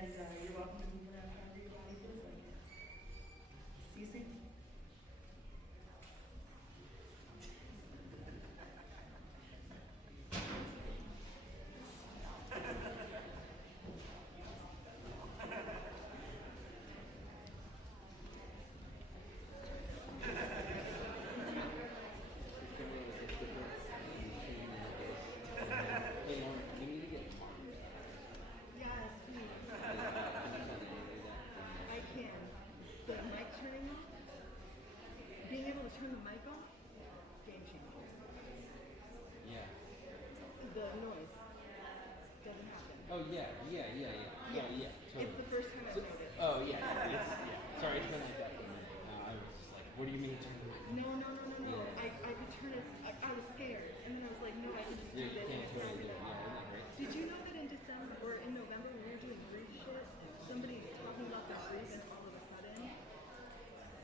And you're welcome to move around however your body feels like. See you soon. Hey, Lauren, we need to get Yes, please. I can. The mic turning off, being able to turn the mic off, game changer. Yeah. The noise doesn't happen. Oh yeah. Oh yeah. Totally. It's the first time I've noticed. Oh yeah. Sorry, it's been like that for a minute. I was just like, what do you mean? No. Yeah. I could turn it. I was scared, and then I was like, no, I can just do You this. can't It's totally do it. not Yeah, isn't that great? Did you know that in December or in November when we were doing grief shit, somebody was talking about their grief and all of a sudden,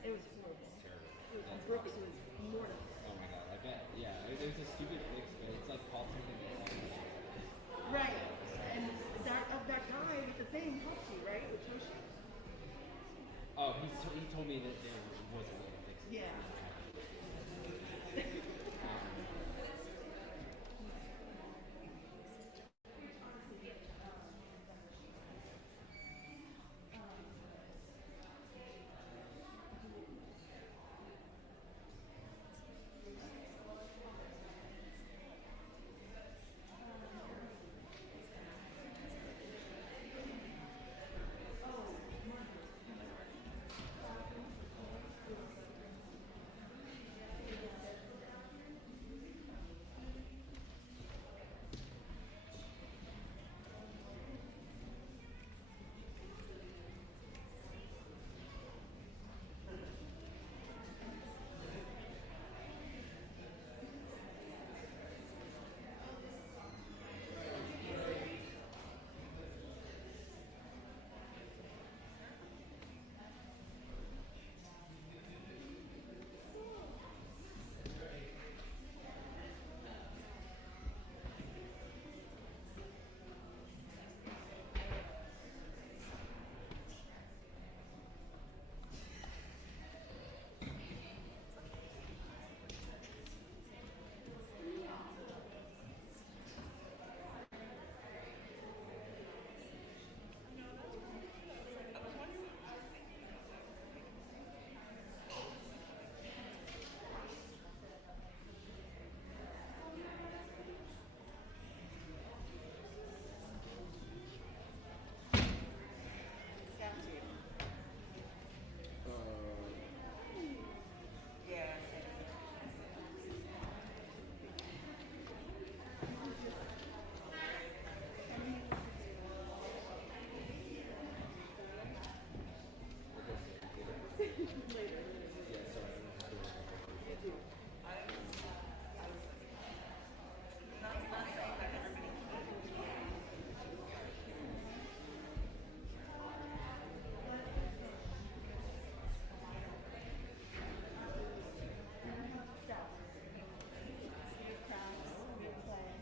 it was horrible. Terrible. It was, That's Brooks awesome. was mortified. Oh my god, I bet. Yeah, there's a stupid fix, but it's like called something like Right. And that guy with the thing helped you, right? With Toshi? oh, he told me that there was a way to fix it. Yeah. Got you. Yeah. Later. Yeah, sorry. You do. Not saying that everybody Stop. You practice, you play.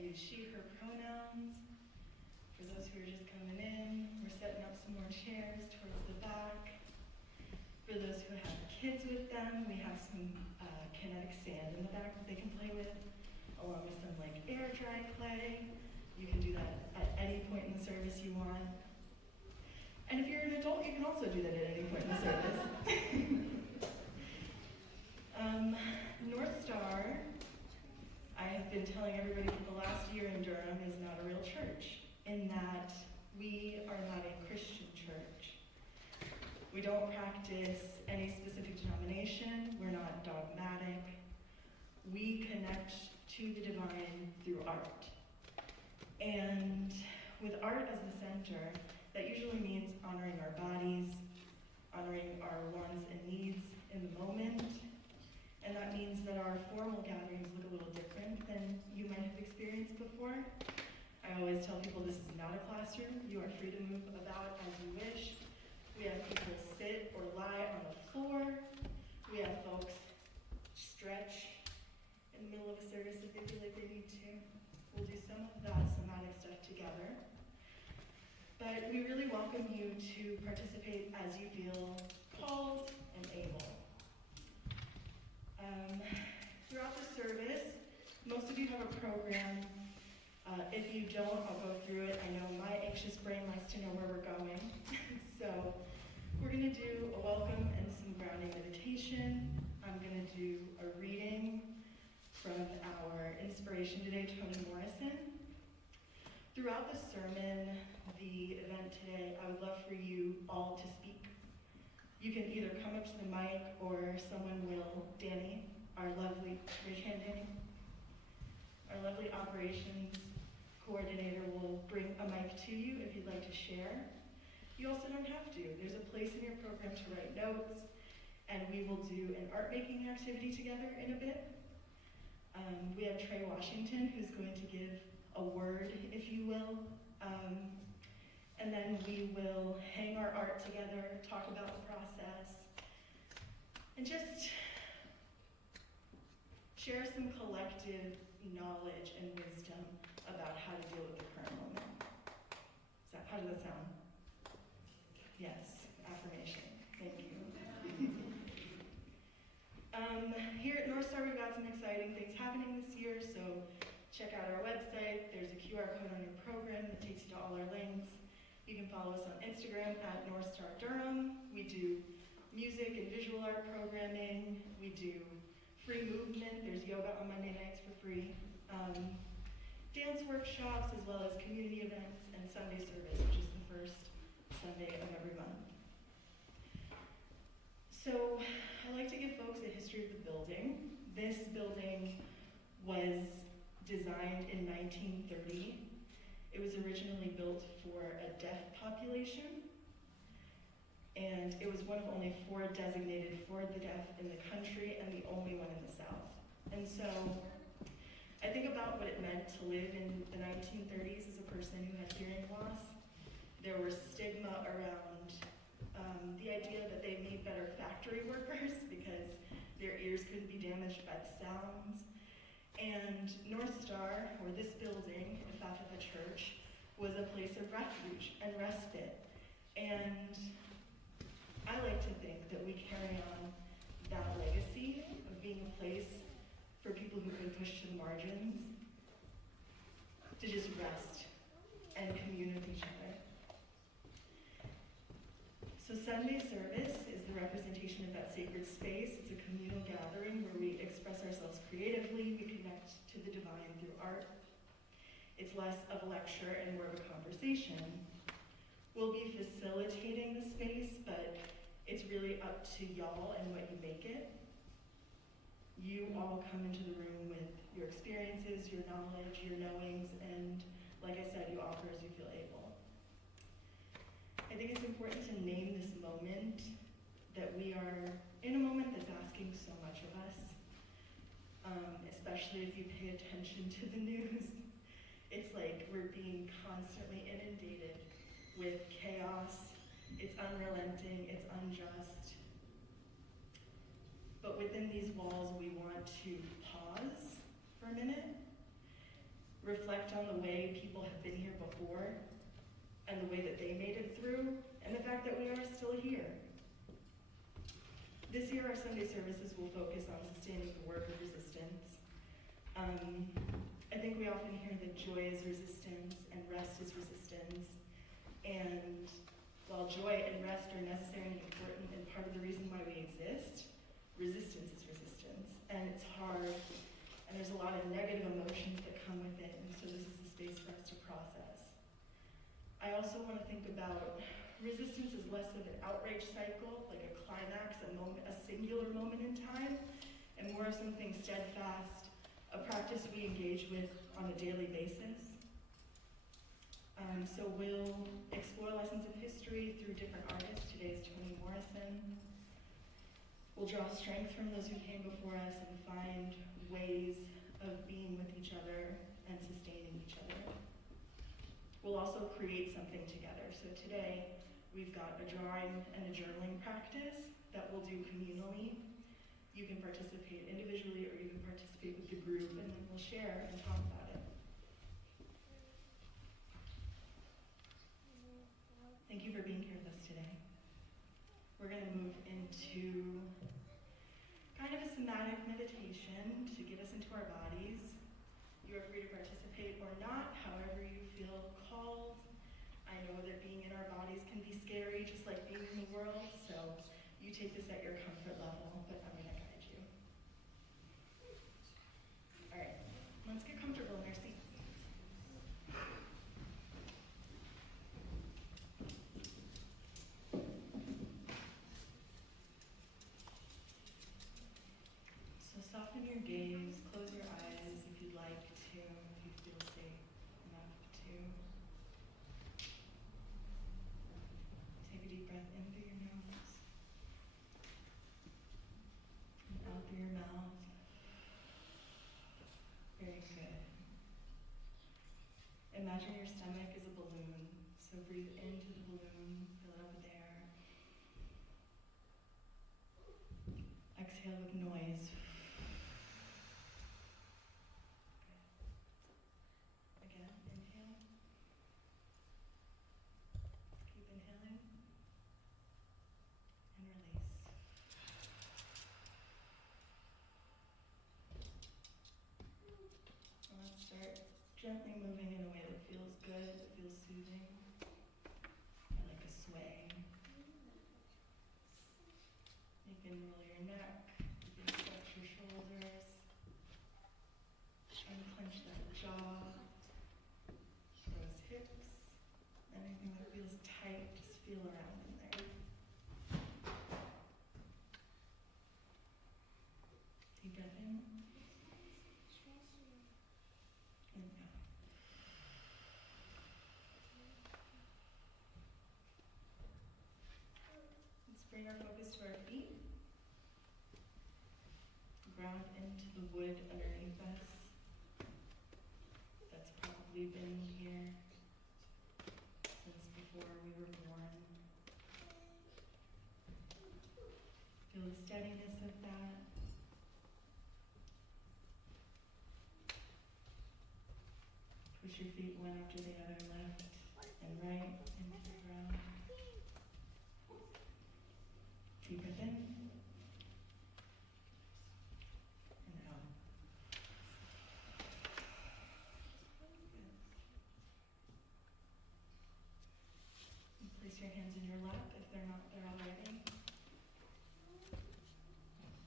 use she, her pronouns. For those who are just coming in, we're setting up some more chairs towards the back. For those who have kids with them, we have some kinetic sand in the back that they can play with, along with some like air dry clay. You can do that at any point in the service you want. And if you're an adult, you can also do that at any point in the service. North Star, I have been telling everybody for the last year in Durham, is not a real church, in that we are not a Christian church. We don't practice any specific denomination. We're not dogmatic. We connect to the divine through art. And with art as the center, that usually means honoring our bodies, honoring our wants and needs in the moment. And that means that our formal gatherings look a little different than you might have experienced before. I always tell people this is not a classroom. You are free to move about as you wish. We have people sit or lie on the floor. We have folks stretch in the middle of a service if they feel like they need to. We'll do some of that somatic stuff together. But we really welcome you to participate as you feel called and able. Throughout the service, most of you have a program. If you don't, I'll go through it. I know my anxious brain likes to know where we're going. So we're going to do a welcome and some grounding meditation. I'm going to do a reading from our inspiration today, Toni Morrison. Throughout the sermon, the event today, I would love for you all to speak. You can either come up to the mic or someone will. Danny, our lovely, raise your hand, Danny. Our lovely operations coordinator will bring a mic to you if you'd like to share. You also don't have to. There's a place in your program to write notes, and we will do an art making activity together in a bit. We have Trey Washington, who's going to give a word, if you will. And then we will hang our art together, talk about the process, and just share some collective knowledge and wisdom about how to deal with the current moment. How does that sound? Yes, affirmation. Thank you. Here at North Star, we've got some exciting things happening this year, so check out our website. There's a QR code on your program that takes you to all our links. You can follow us on Instagram at North Star Durham. We do music and visual art programming. We do free movement. There's yoga on Monday nights for free. Dance workshops, as well as community events, and Sunday service, which is the first Sunday of every month. So I like to give folks a history of the building. This building was designed in 1930. It was originally built for a deaf population, and it was one of only 4 designated for the deaf in the country and the only one in the South. And so I think about what it meant to live in the 1930s as a person who had hearing loss. There was stigma around the idea that they'd be better factory workers because their ears couldn't be damaged by the sounds. And North Star, or this building, if that's at the church, was a place of refuge and respite. And I like to think that we carry on that legacy of being a place for people who've been pushed to the margins to just rest and commune with each other. So Sunday service is the representation of that sacred space. It's a communal gathering where we express ourselves creatively, we connect to the divine through art. It's less of a lecture and more of a conversation. We'll be facilitating the space, but it's really up to y'all and what you make it. You all come into the room with your experiences, your knowledge, your knowings, and like I said, you offer as you feel able. I think it's important to name this moment, that we are in a moment that's asking so much of us, especially if you pay attention to the news. It's like we're being constantly inundated with chaos. It's unrelenting, it's unjust. But within these walls, we want to pause for a minute reflect on the way people have been here before, and the way that they made it through, and the fact that we are still here. This year, our Sunday services will focus on sustaining the work of resistance. I think we often hear that joy is resistance and rest is resistance. And while joy and rest are necessary and important and part of the reason why we exist, resistance is resistance. And it's hard, and there's a lot of negative emotions that come with it, and so this is a space for us to process. I also want to think about resistance as less of an outrage cycle, like a climax, a singular moment in time, and more of something steadfast, a practice we engage with on a daily basis. So we'll explore lessons of history through different artists. Today's Toni Morrison. We'll draw strength from those who came before us and find ways of being with each other and sustaining each other. We'll also create something together. So today, we've got a drawing and a journaling practice that we'll do communally. You can participate individually or you can participate with the group, and then we'll share and talk about it. Thank you for being here with us today. We're going to move into kind of a somatic meditation to get us into our bodies. You are free to participate or not, however you feel called. I know that being in our bodies can be scary, just like being in the world, so you take this at your comfort level, but I'm going to guide you. All right, let's get comfortable in our seats. So soften your gaze, close your eyes if you'd like to, if you feel safe enough to. Take a deep breath in through your nose and out through your mouth. Very good. Imagine your stomach is a balloon, so breathe into the balloon, fill it up with air. Exhale with noise. Good. Again, inhale. Keep inhaling. And release. So let's start gently moving in a way that feels good, that feels soothing. I like a sway. You can roll your neck, you can stretch your shoulders, unclench that jaw, those hips, anything that feels tight, just feel around in there. Deep breath in. And out. Let's bring our focus to our feet. Ground into the wood underneath us. That's probably been here since before we were born. Feel the steadiness of that. Push your feet one after the other, left and right into the ground. Deep breath in. And out. Good. And place your hands in your lap if they're not there already.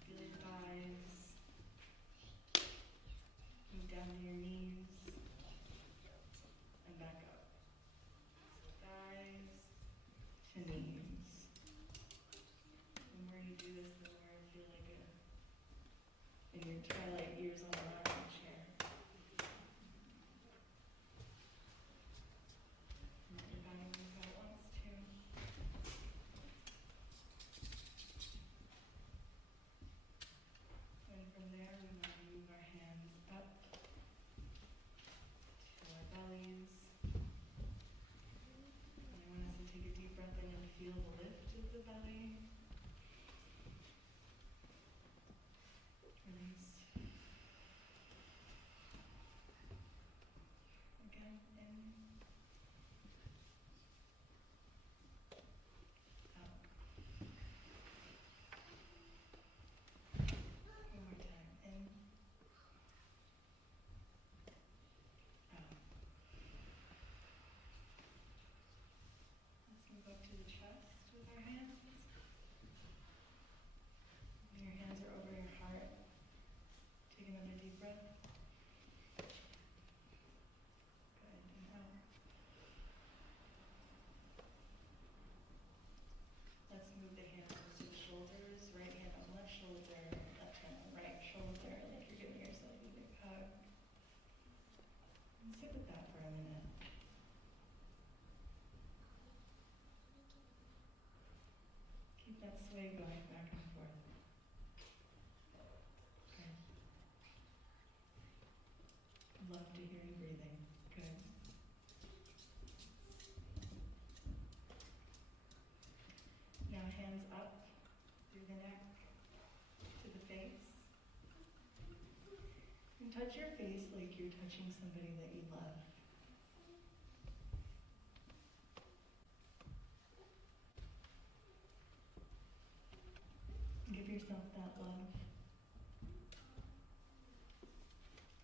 Feel your thighs. Move down to your knees. And back up. Thighs to knees. The more you do this, the more I feel like in your twilight years on the rocking chair. And let your body move how it wants to. And from there, we want to move our hands up to our bellies. And I want us to take a deep breath in and feel the lift of the belly. Release. touch your face like you're touching somebody that you love. Give yourself that love.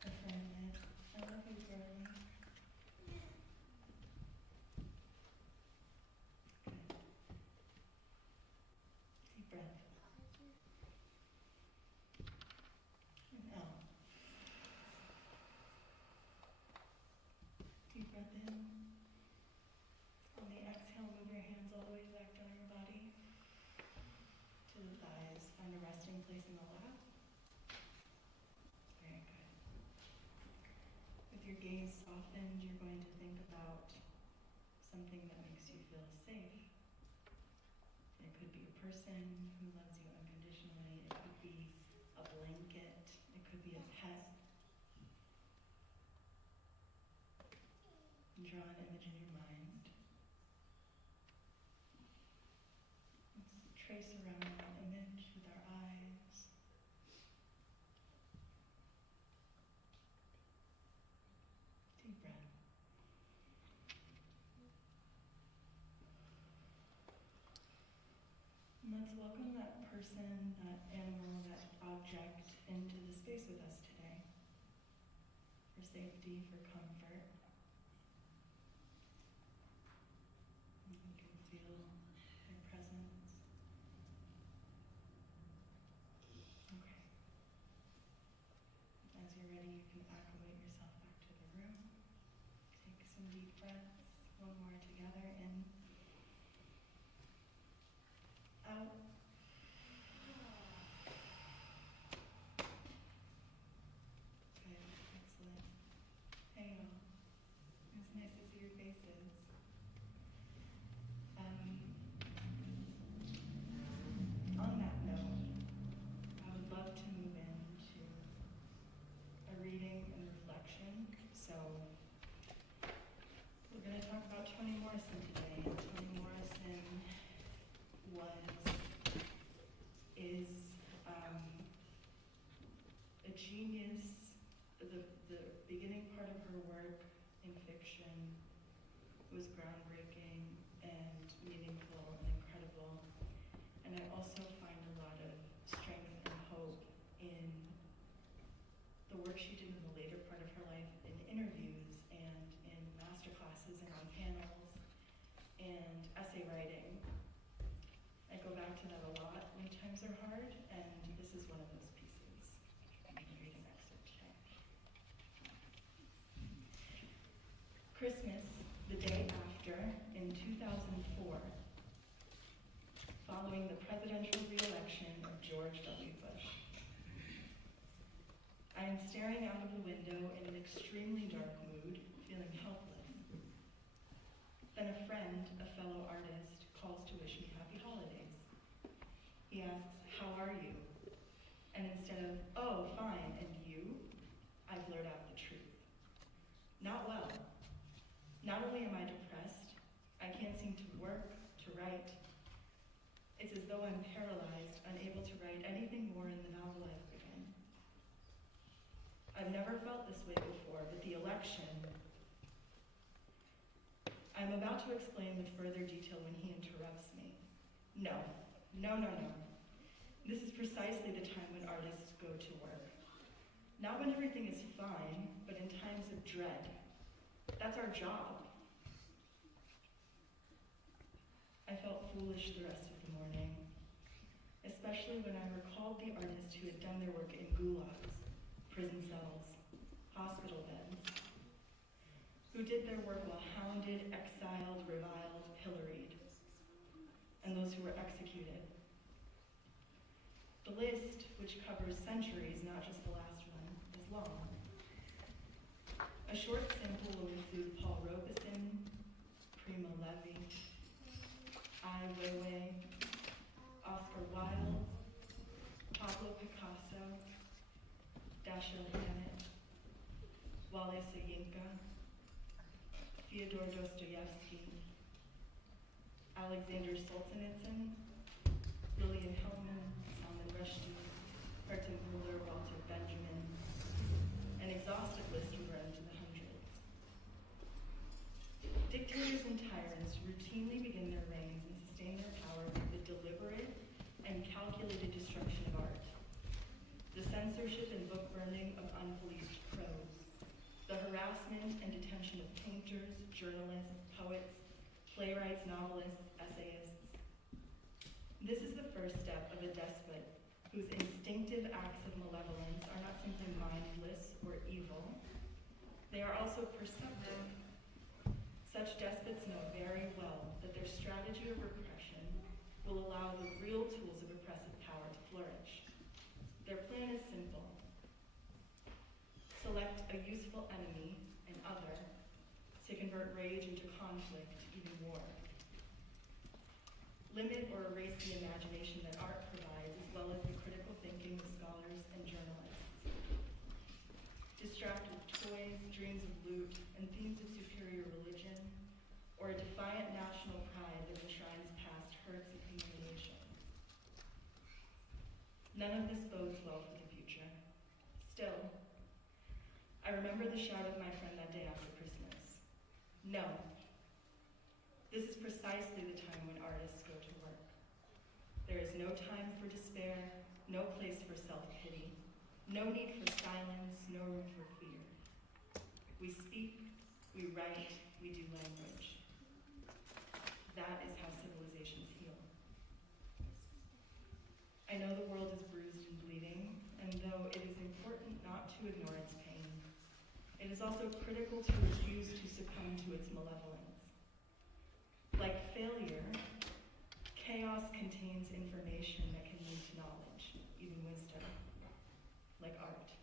Affirm it. I love you, girlie. Good. Deep breath. And out. Deep breath in. On the exhale, move your hands all the way back down your body to the thighs. Find a resting place in the lap. Very good. With your gaze softened, you're going to think about something that makes you feel safe. It could be a person who loves you unconditionally. It could be a blanket. It could be a pet. Draw an image in your mind. Let's trace around that image with our eyes. Deep breath. And let's welcome that person, that animal, that object into the space with us today. For safety, for comfort. You can feel their presence. Okay. As you're ready, you can acclimate yourself back to the room. Take some deep breaths. One more together. In. Out. Good. Excellent. Hey, y'all. It's nice to see your faces. On that note, I would love to move into a reading and reflection. So we're going to talk about Toni Morrison today. And Toni Morrison is a genius. The beginning part of her work in fiction was groundbreaking and meaningful and incredible. And I also find a lot of strength and hope in the work she did in the later part of her life in interviews and in master classes and on panels and essay writing. I go back to that a lot when times are hard, and this is one of those pieces. I'm going to read an excerpt today. Christmas, the day after, in 2004, following the presidential re-election of George W. Bush. I am staring out of the window in an extremely dark mood, feeling helpless. Then a friend, a fellow artist, calls to wish me happy holidays. He asks, "How are you?" And instead of, "Oh, fine, and you?" I blurt out the truth. Not well. Not only am I depressed, I can't seem to work, to write. It's as though I'm paralyzed, unable to write anything more in the novel I've written. I've never felt this way before, but the election... I'm about to explain with further detail when he interrupts me. No. This is precisely the time when artists go to work. Not when everything is fine, but in times of dread. That's our job. I felt foolish the rest of the morning, especially when I recalled the artists who had done their work in gulags, prison cells, hospital beds, who did their work while hounded, exiled, reviled, pilloried, and those who were executed. The list, which covers centuries, not just the last one, is long. A short sample will include Paul Robeson, Primo Levi, Ai Weiwei, Oscar Wilde, Pablo Picasso, Dashiell Hammett, Wale Soyinka, Fyodor Dostoevsky, Alexander Solzhenitsyn, Lillian Hellman, Salman Rushdie, Martin Buber, Walter Benjamin, and censorship and book burning of unpoliced prose, the harassment and detention of painters, journalists, poets, playwrights, novelists, essayists. This is the first step of a despot whose instinctive acts of malevolence are not simply mindless or evil, they are also perceptive. Such despots know very well that their strategy of repression will allow the real tools of oppressive power to flourish. Their plan is simple. Select a useful enemy, an other, to convert rage into conflict, even war. Limit or erase the imagination that art provides, as well as the critical thinking of scholars and journalists. Distract with toys, dreams of loot, and themes of superior religion, or a defiant national pride that enshrines past hurts and humiliation. None of this bodes well for the future. Still, I remember the shout of my friend that day after Christmas. No. This is precisely the time when artists go to work. There is no time for despair, no place for self-pity, no need for silence, no room for fear. We speak, we write, we do language. That is how civilizations heal. I know the world is bruised and bleeding, and though it is important not to ignore its pain, it is also critical to refuse to succumb to its malevolence. Like failure, chaos contains information that can lead to knowledge, even wisdom, like art.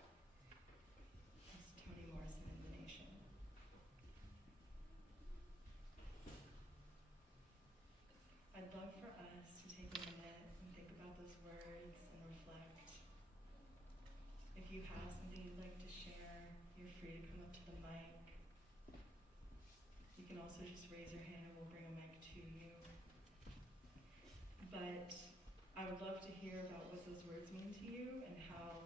That's Toni Morrison in The Nation. I'd love for us to take a minute and think about those words and reflect. If you have something you'd like to share, you're free to come up to the mic. You can also just raise your hand and we'll bring a mic to you. But I would love to hear about what those words mean to you and how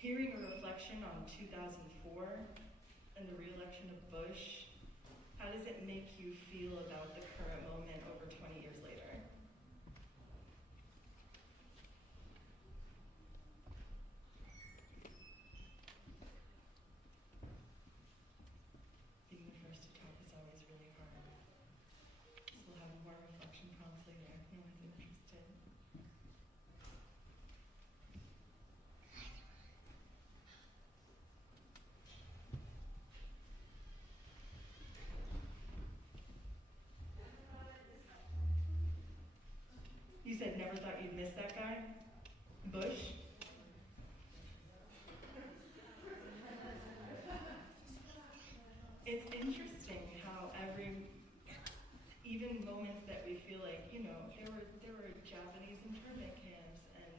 hearing a reflection on 2004 and the re-election of Bush, how does it make you feel about the current moment over 20 years later? Being the first to talk is always really hard. So we'll have more reflection prompts later if no one's interested. You said never thought you'd miss that guy? Bush? It's interesting how even moments that we feel like, there were Japanese internment camps, and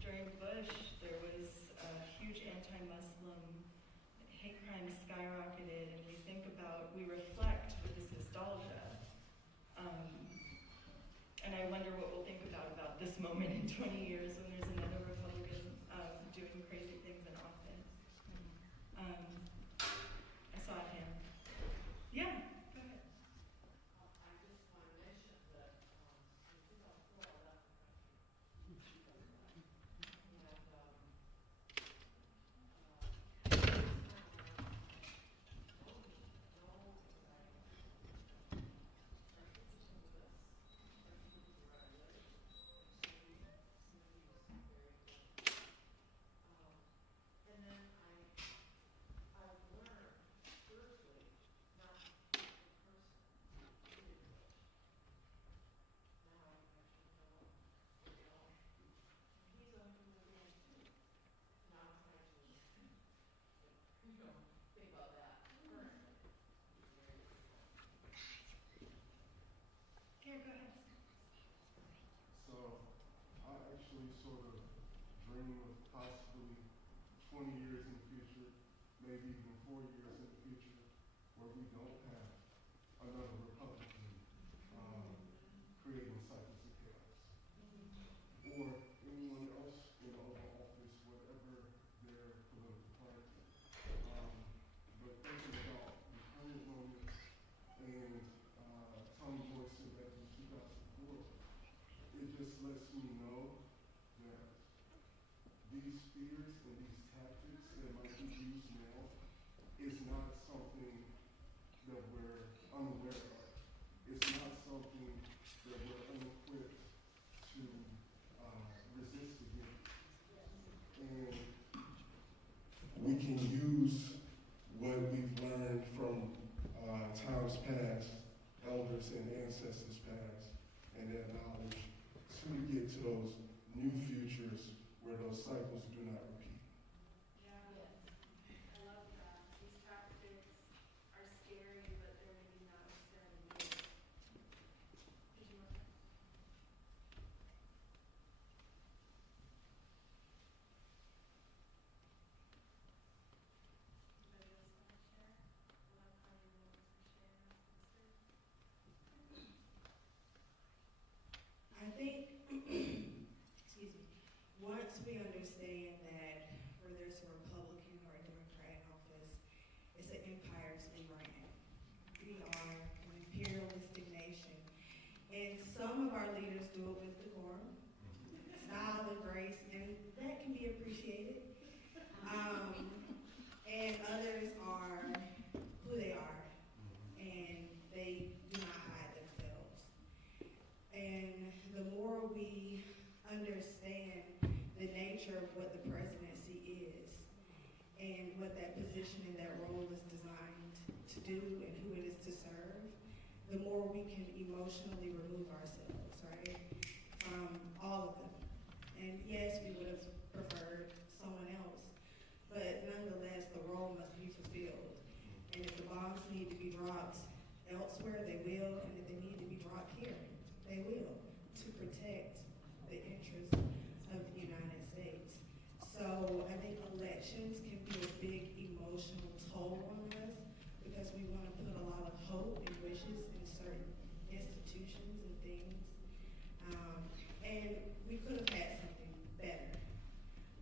during Bush, there was a huge anti-Muslim hate crime skyrocketed, and we reflect with this nostalgia. And I wonder what we'll think about this moment in 20 years when there's another Republican doing crazy things in office. I saw him. Yeah, go ahead. I just want to mention that in 2004 I left the country. And then I've learned virtually, not in person, really much. Now I actually know, and he's under the ban too. Now I'm trying to, think about that currently. It's very difficult. Yeah, go ahead. So I actually sort of dream of possibly 20 years in the future, maybe even 4 years in the future, where we don't have another Republican creating cycles of chaos, or anyone else in over office, whatever their political party. But thinking about the current moment and Toni Morrison back in 2004, it just lets me know that these said, might be used now, is not something that we're unaware of. It's not something that we're unequipped to resist against. And we can use what we've learned from times past, elders and ancestors past, and that knowledge to get to those new futures where those cycles do not repeat. Yeah, I love that. These tactics are scary, but they're maybe not necessarily new. Did you want to? Anybody else want to share? I love how you're willing to share. I think, excuse me, once we understand that whether it's a Republican or a Democrat in office, it's an empire to be ran. We are an imperialistic nation. And some of our leaders do it with decorum, style, and grace, and that can be appreciated. And others are who they are, and they do not hide themselves. And the more we understand the nature of what the presidency is and what that position and that role is designed to do and who it is to serve, the more we can emotionally remove ourselves, right, from all of them. And yes, we would have preferred someone else, but nonetheless, the role must be fulfilled. And if the bombs need to be dropped elsewhere, they will, and if they need to be dropped here, they will, to protect the interests of the United States. So I think elections can be a big emotional toll on us because we want to put a lot of hope and wishes in certain institutions and things. And we could have had something better,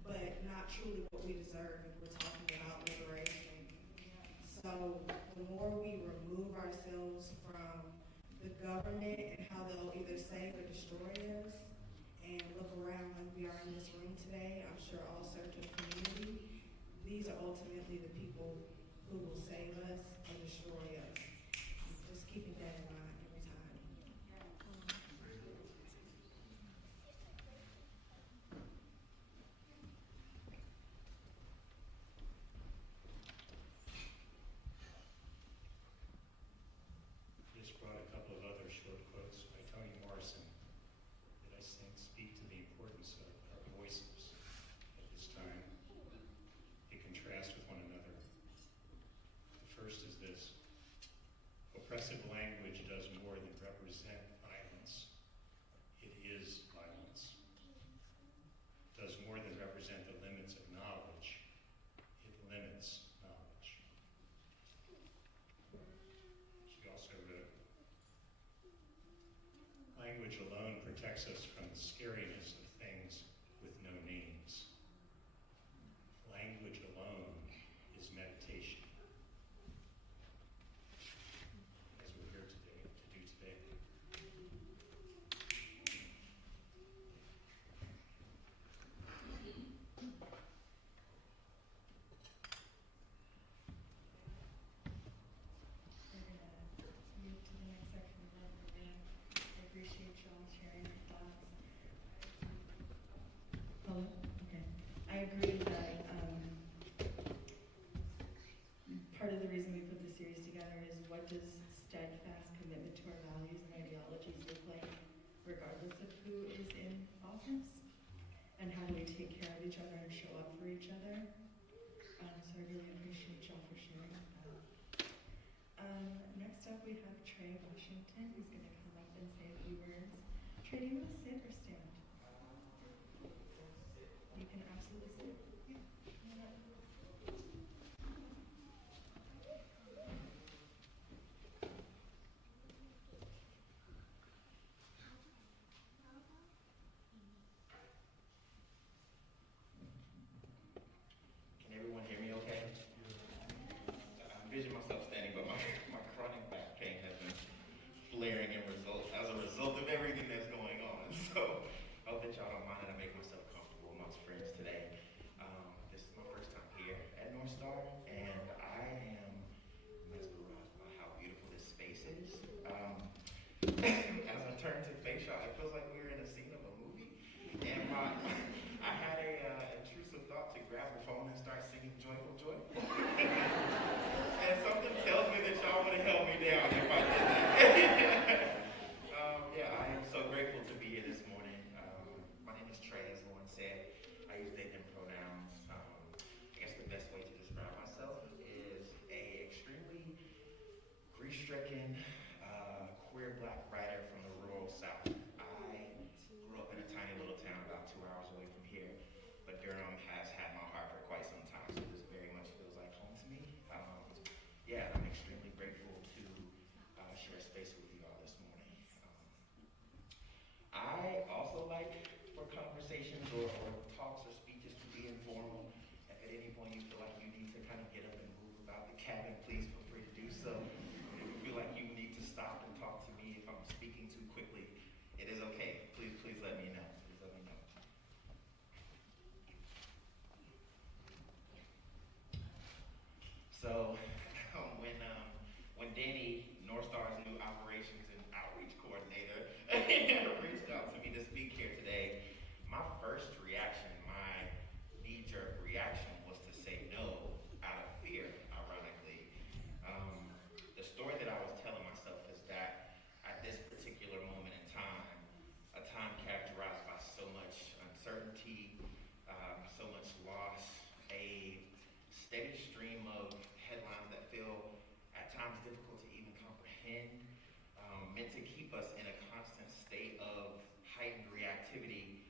but not truly what we deserve if we're talking about liberation. So the more we remove ourselves from the government and how they'll either save or destroy us, and look around like we are in this room today, I'm sure all serve the community. These are ultimately the people who will save us or destroy us. Just keeping that in mind every time. Just brought a couple of other short quotes by Toni Morrison that I think speak to the importance of our voices at this time. They contrast with one another. The first is this: oppressive language does more than represent violence. It is violence. Does more than represent the limits of knowledge. It limits knowledge. She also wrote, language alone protects us from the scariness of things with no names. Language alone is meditation. As we're here today to do today. We're gonna move to the next section of our program. I appreciate y'all sharing your thoughts. Hello? Okay. I agree that part of the reason we put this series together is what does steadfast commitment to our values and ideologies look like, regardless of who is in office? And how do we take care of each other and show up for each other? So I really appreciate y'all for sharing that. Next up, we have Trey Washington, who's going to come up and say a few words. Trey, do you want to sit or stand? You can absolutely sit. Yeah. Come on up. Can everyone hear me okay? I envision myself standing, but my chronic back pain has been flaring as a result of everything that's going on. So haven't, please feel free to do so. If you feel like you need to stop and talk to me if I'm speaking too quickly, it is okay. Please let me know. Please let me know. So when Danny, North Star's new operations and outreach coordinator, reached out to me to speak here today, my first reaction, my knee-jerk reaction was to say no out of fear, ironically. The story that I was telling myself is that at this particular moment in time, a time characterized by so much uncertainty, so much loss, a steady stream of headlines that feel at times difficult to even comprehend, meant to keep us in a constant state of heightened reactivity.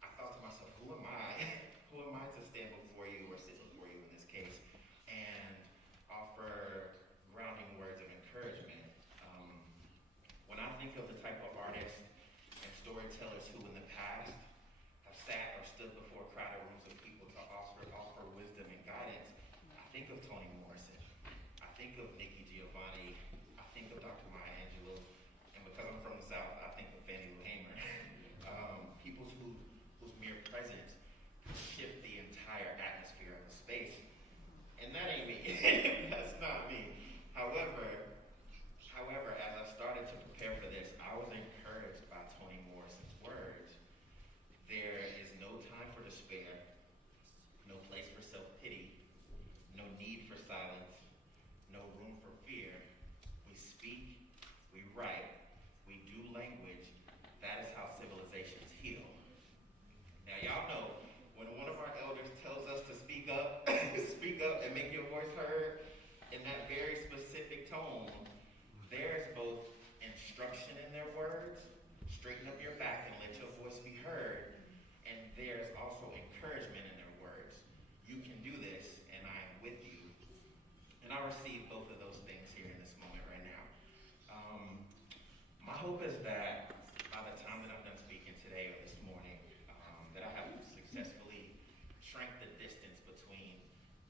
I thought to myself, who am I? Who am I to stand before you or sit before you in this case and offer grounding words of encouragement? When I think of the type of artists and storytellers who in the past have sat or stood before crowded rooms of people to offer wisdom and guidance, I think of Toni Morrison. I think of Nikki Giovanni. I think of Dr. Maya Angelou. And because I'm from the South, I think of Fannie Lou Hamer. People whose mere presence could shift the entire atmosphere of the space. And that ain't me. That's not me. However, as I started to prepare for this, I was encouraged by Toni Morrison's words. There is no time for despair, no place for self-pity, no need for silence, no room for fear. We speak, we write, we do language. That is how civilizations heal. Now y'all know, when one of our elders tells us to speak up, speak up and make your voice heard in that very specific tone, there's both instruction in their words, straighten up your back and let your voice be heard, and there's also encouragement in their words. You can do this, and I am with you. And I receive both of those things here in this moment right now. My hope is that by the time that I'm done speaking today or this morning, that I have successfully shrank the distance between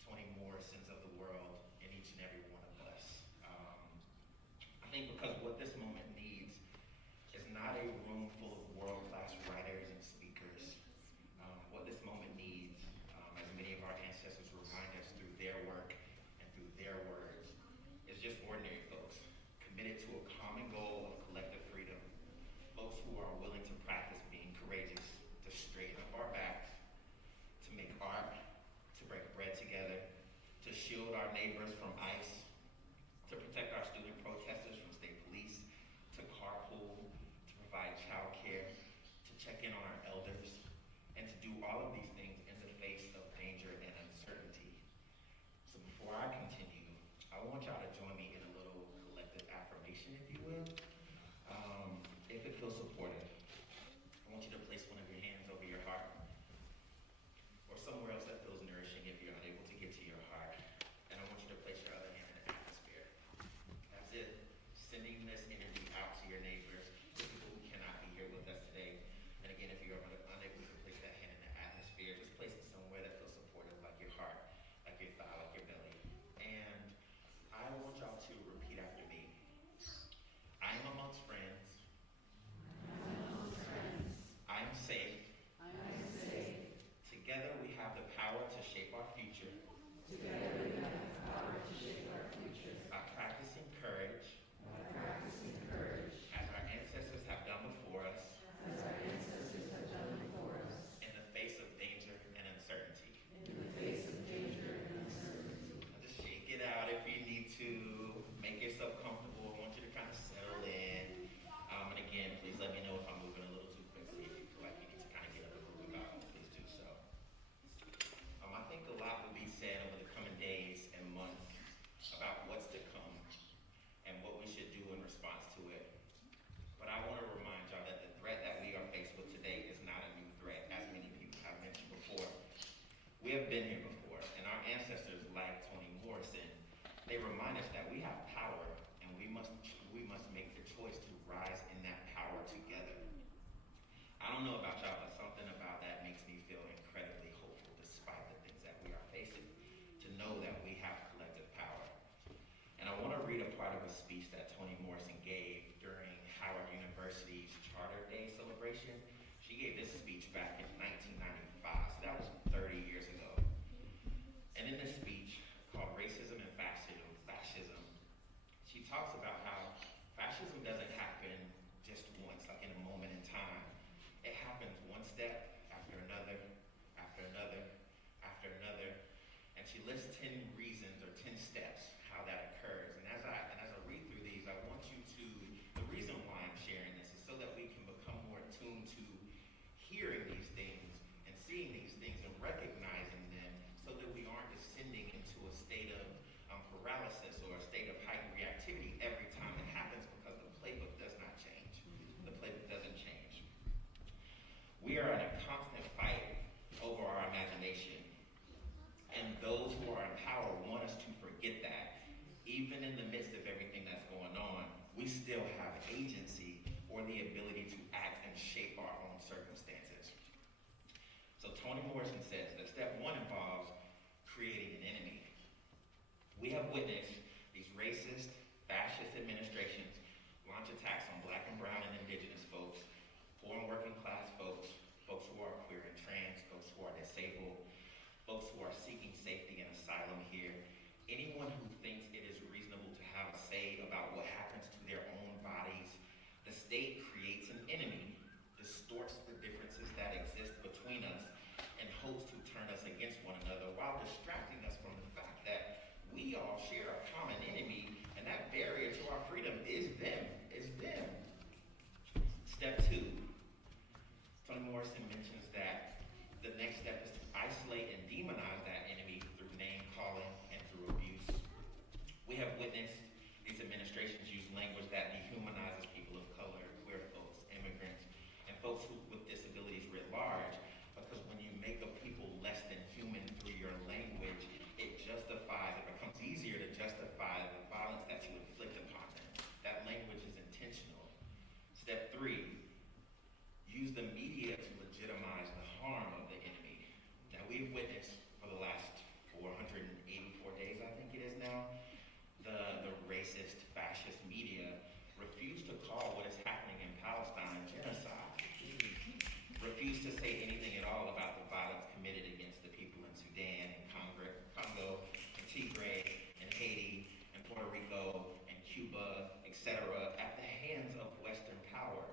Toni Morrisons of the world and each and every one of us. I think because what this moment needs is not a room full of world-class writers and speakers. What this moment needs, as many of our ancestors remind us through their work and through their words, is just ordinary folks committed to a common goal of collective freedom. Folks who are willing to practice being courageous, to straighten up our backs, to make art, to break bread together, to shield our neighbors from ICE, to protect our student protesters from state police, to carpool, to provide child care, to check in on our elders, and to do all of these things in the face of danger and uncertainty. So before I continue, I want y'all to join me in a little collective affirmation, if you will. If it feels supportive, I want you to place one of your hands over your heart, or somewhere else that feels nourishing if you're unable to get to your heart. And I want you to place your other hand in the atmosphere, as if sending this energy out to your neighbors, the people who cannot be here with us today. And again, if you're unable to place that hand in the atmosphere, just place it somewhere that feels supportive, like your heart, like your thigh, like your belly. And I want y'all to repeat after me. I am amongst friends. I am safe. Together we have the power to shape our future. By practicing courage. As our ancestors have done before us. In the face of danger and uncertainty. Now just shake it out if you need to. Make yourself comfortable. I want you to kind of settle in. And again, please let me know if I'm moving a little too quickly. If you feel like you need to kind of get up and move about, please do so. I think a lot will be said over the coming days and months about what's to come and what we should do in response to it. But I want to remind y'all that the threat that we are faced with today is not a new threat, as many people have mentioned before. We have been here before, and our ancestors, like Toni Morrison, they remind us that we have power, and we must make the choice to rise in that power together. I don't know about y'all, but something about that makes me feel incredibly hopeful despite the things that we are facing, to know that we have collective power. read a part of a speech that Toni Morrison gave during Howard University's Charter Day celebration. She gave this speech back in 1995, so that was 30 years ago. And in this speech called Racism and Fascism, she talks about how fascism doesn't happen just once, like in a moment in time. It happens one step after another, after another, after another. And she lists 10 reasons or 10 steps how that occurs. And as I read through these, I want you to, the reason why I'm sharing this is so that we can become more attuned to hearing these things and seeing these things and recognizing them, so that we aren't descending into a state of paralysis or a state of heightened reactivity every time it happens, because the playbook does not change. The playbook doesn't change. We are in a constant fight over our imagination. And those who are in power want us to forget that. Even in the midst of everything that's going on, we still have agency or the ability to act and shape our own circumstances. So Toni Morrison says that step one involves creating an enemy. We have witnessed these racist, fascist administrations launch attacks on Black and brown and indigenous folks, poor and working class folks, folks who are queer and trans, folks who are disabled, folks who are seeking safety and asylum here. Anyone who thinks it is reasonable to have a say about what happens to their own bodies. The state creates an enemy, distorts the differences that exist between us, and hopes to turn us against one another while distracting us from the fact that we all share a common enemy, and that barrier to our freedom is them, Step two, Toni Morrison mentions that the next step is to isolate and demonize that enemy through name calling and through abuse. We have witnessed these administrations use language that dehumanizes people of color, queer folks, immigrants, and folks with disabilities writ large, because when you make a people less than human through your language, it becomes easier to justify the violence that you inflict upon them. That language is intentional. Step three, use the media to legitimize the harm of the enemy. Now, we've witnessed for the last 484 days, I think it is now, the racist, fascist media refuse to call what is happening in Palestine genocide. Refuse to say anything at all about the violence committed against the people in Sudan and Congo and Tigray and Haiti and Puerto Rico and Cuba, etc., at the hands of Western power.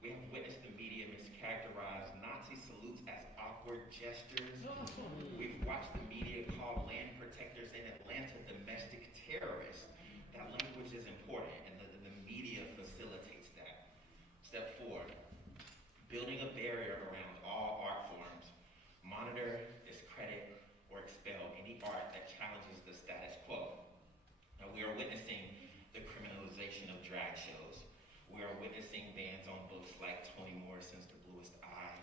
We have witnessed the media mischaracterize Nazi salutes as awkward gestures. We've watched the media call land protectors in Atlanta domestic terrorists. That language is important, and the media facilitates that. Step four, building a barrier around all art forms. Monitor, discredit, or expel any art that challenges the status quo. Now, we are witnessing the criminalization of drag shows. We are witnessing bans on books like Toni Morrison's The Bluest Eye,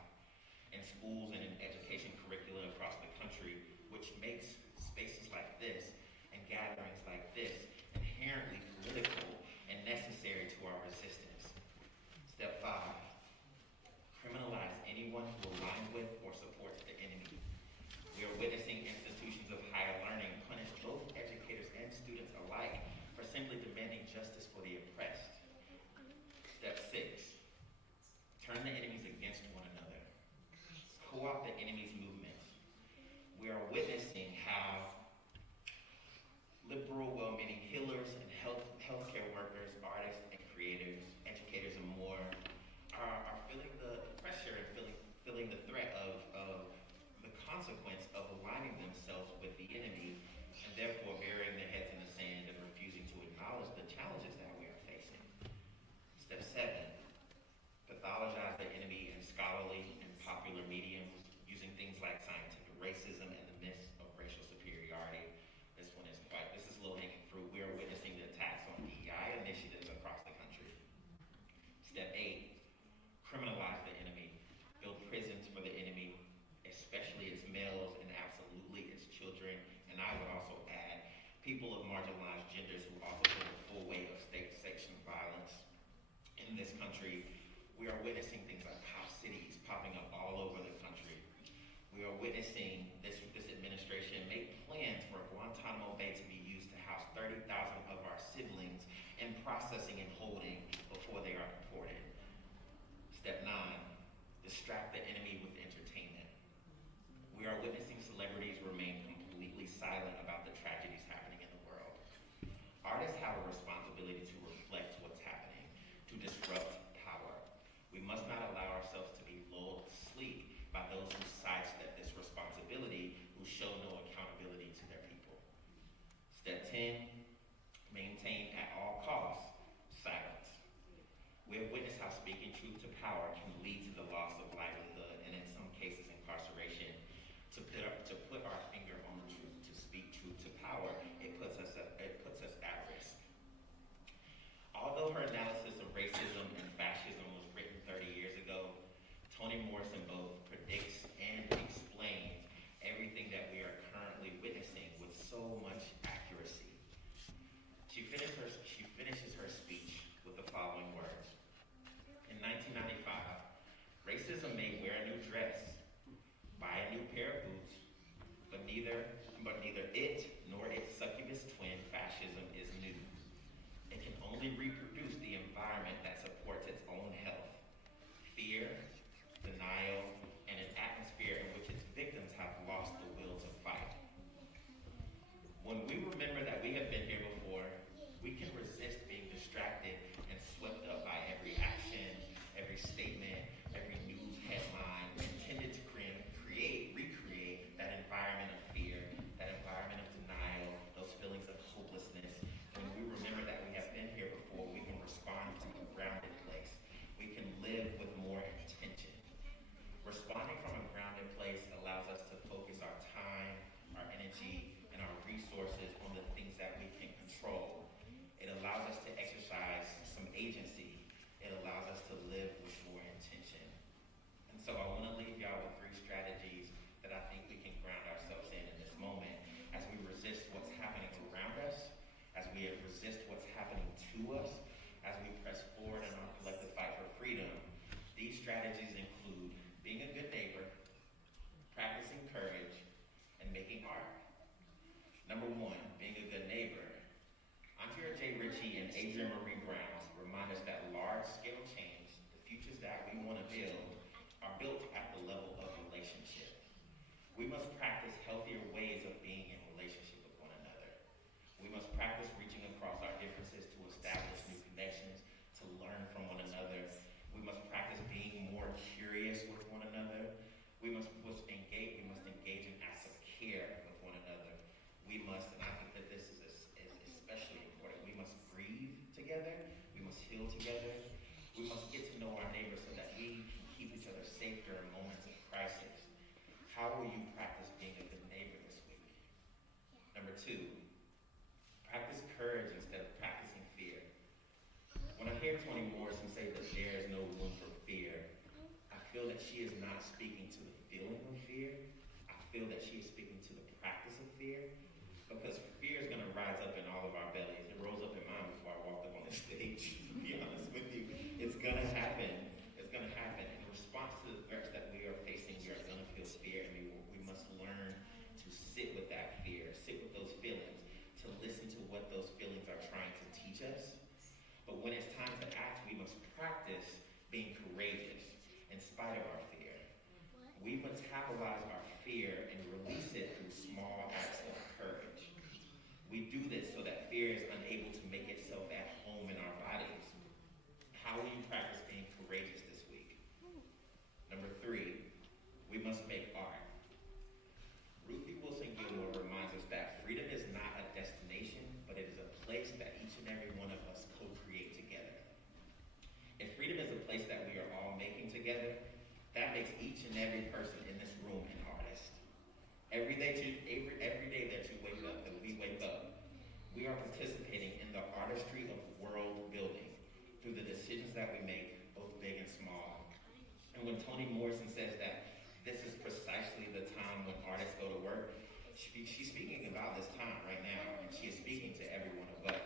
in schools and in education curricula across the country, which makes spaces like this and gatherings like this inherently political and necessary to our resistance. Step five, criminalize anyone who aligns with or supports the enemy. We are witnessing institutions of higher learning punish both educators and students alike for simply demanding justice for the oppressed. Step six, turn the enemies against one another. Co-opt the enemy's movements. We are witnessing how liberal, well-meaning healers and healthcare workers, artists and creators, educators and more are feeling the pressure and feeling the threat of the consequence of aligning themselves with the enemy, and therefore burying their heads in the sand and refusing to acknowledge the challenges that we are facing. Step seven, pathologize the enemy in scholarly and popular mediums, using things like scientific racism and the myths of racial superiority. This is low-hanging fruit. We are witnessing the attacks on DEI initiatives across the country. Step eight, criminalize the enemy. Build prisons for the enemy, especially its males and absolutely its children. And I would also add people of marginalized genders who also feel the full weight of state-sanctioned violence. In this country, we are witnessing things like cop cities popping up all over the country. We are witnessing this administration make plans for Guantanamo Bay to be used to house 30,000 of our siblings in processing and holding before they are deported. Step 9, distract the enemy with entertainment. We are witnessing celebrities remain completely silent about the tragedies happening in the world. Artists have a responsibility to reflect what's happening, to disrupt power. We must not allow ourselves to be lulled to sleep by those who sidestep this responsibility, who show no accountability to their people. Step 10, maintain at all costs silence. We have witnessed how speaking truth to power can lead to the loss of livelihood and in some cases incarceration. To put our finger on the truth, to speak truth to power, it puts us at risk. Although her analysis of racism and fascism was written 30 years ago, Toni Morrison both predicts and explains everything that we are currently witnessing with so much accuracy. She finishes her speech with the following words. In 1995, racism may wear a new dress, buy a new pair of boots, but neither it nor its succubus twin, fascism, is new. It can only reproduce the environment that supports its own health, fear, denial, and an atmosphere in which its victims have lost the will to fight. When we remember that we have been here before, we can resist being distracted and swept up by every action, every statement, every news headline intended to recreate that environment of fear, that environment of denial, those feelings of hopelessness. When we remember that we have been here before, we can respond from a grounded place. We can live with more intention. Responding from a grounded place allows us to focus our time, our energy, and our resources on the things that we can control. It allows us to exercise some agency. It allows us to live with more intention. And so I want to leave y'all with 3 strategies that I think we can ground ourselves in this moment as we resist what's happening around us, as we resist what's happening to us, as we press forward in our collective fight for freedom. These strategies include being a good neighbor, practicing courage, and making art. Number 1, being a good neighbor. Andrea J. Ritchie and Adrienne Marie Brown remind us that large-scale change, the futures that we want to build, are built at the level of relationship. We must practice healthier ways of being in relationship with one another. We must practice reaching across our differences to establish new connections, to learn from one another. We must practice being more curious with one another. We must engage in acts of care with one another. We must, and I think that this is especially important, we must grieve together. We must heal together. We must get to know our neighbors so that we can keep each other safe during moments of crisis. How will you practice being a good neighbor this week? Number 2, practice courage instead of practicing fear. When I hear Toni Morrison say that there is no room for fear, I feel that she is not speaking to the feeling of fear. I feel that she is speaking to the practice of fear, because fear is going to rise up in all of our bellies. It rose up in mine before I walked up on the stage, to be honest with you. It's going to happen. It's going to happen. In response to the threats that we are facing, we are going to feel fear, and we must learn to sit with that fear, sit with those feelings, to listen to what those feelings are trying to teach us. But when it's time to act, we must practice being courageous in spite of our fear. We metabolize our fear and release it through small acts of courage. We do this so that fear is unable to make itself at home in our bodies. How will you practice being courageous this week? Number 3, we must make art. Ruthie Wilson Gilmore reminds us that freedom is not a destination, but it is a place that each and every one of us co-create together. If freedom is a place that we are all making together, that makes each and every person in this room an artist. Every day that you wake up, that we wake up, we are participating in the artistry of world building through the decisions that we make, both big and small. And when Toni Morrison says that this is precisely the time when artists go to work, she's speaking about this time right now, and she is speaking to every one of us.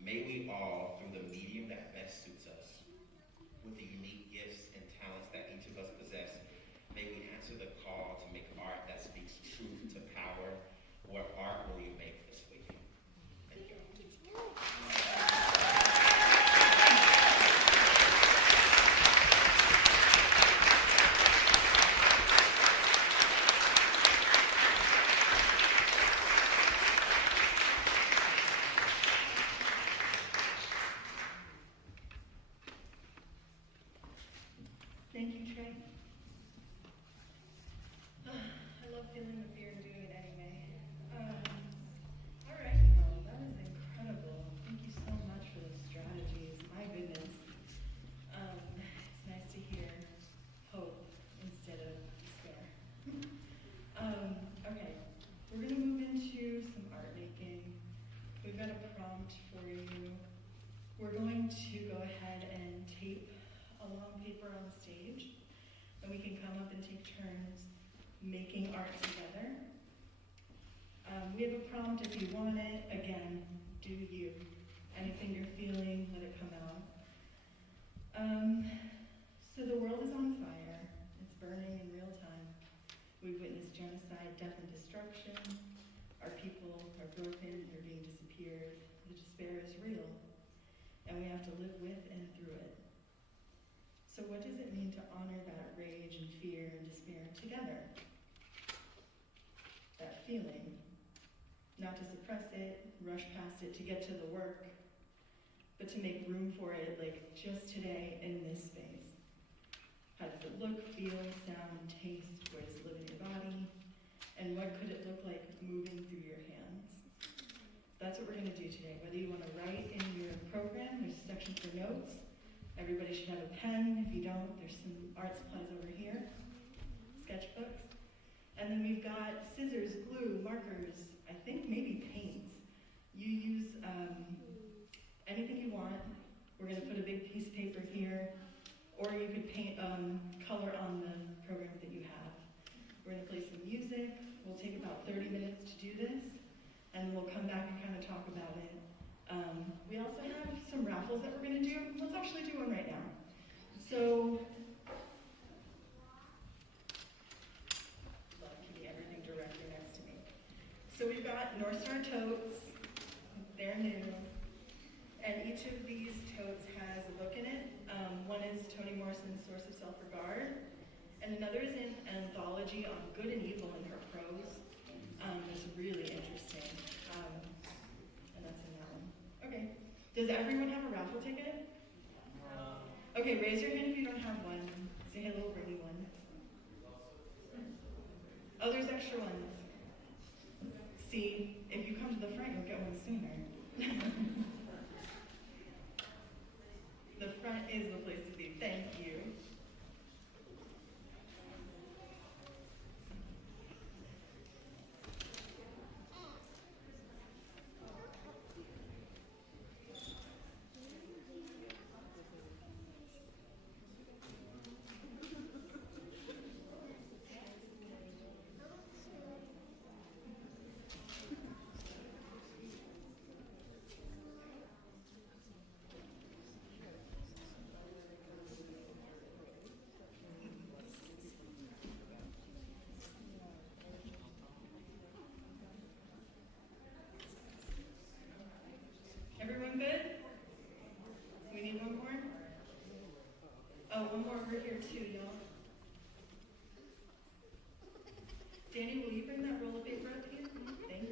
May we all, through the medium that best suits us, with the unique gifts and talents that each of us possess, may we answer the call to make art that speaks truth to power. What art will you make this week? prompt for you. We're going to go ahead and tape a long paper on stage, and we can come up and take turns making art together. We have a prompt if you want it. Again, do you. Anything you're feeling, let it come out. So the world is on fire. It's burning in real time. We've witnessed genocide, death, and destruction. Our people are broken, they're being disappeared. The despair is real, and we have to live with and through it. So what does it mean to honor that rage and fear and despair together? That feeling. Not to suppress it, rush past it to get to the work, but to make room for it, like just today in this space. How does it look, feel, sound, taste? Where does it live in your body? And what could it look like moving through your hands? That's what we're going to do today. Whether you want to write in your program, there's a section for notes. Everybody should have a pen. If you don't, there's some art supplies over here, sketchbooks. And then we've got scissors, glue, markers, I think maybe paints. You use anything you want. We're going to put a big piece of paper here, or you could paint color on the programs that you have. We're going to play some music. We'll take about 30 minutes to do this, and then we'll come back and kind of talk about it. We also have some raffles that we're going to do. Let's actually do one right now. So, keeping everything directly next to me. So we've got North Star totes. They're new. And each of these totes has a book in it. One is Toni Morrison's Source of Self-Regard, and another is an anthology on good and evil in her prose. It's really interesting. And that's in that one. Okay. Does everyone have a raffle ticket? Okay, raise your hand if you don't have one. Say hello, bring me one. Oh, there's extra ones. See, if you come to the front, you'll get one sooner. The front is the place to be. Thank you. Everyone good? We need one more? Oh, one more over here too, y'all. Danny, will you bring that roll of paper up here? Thank you.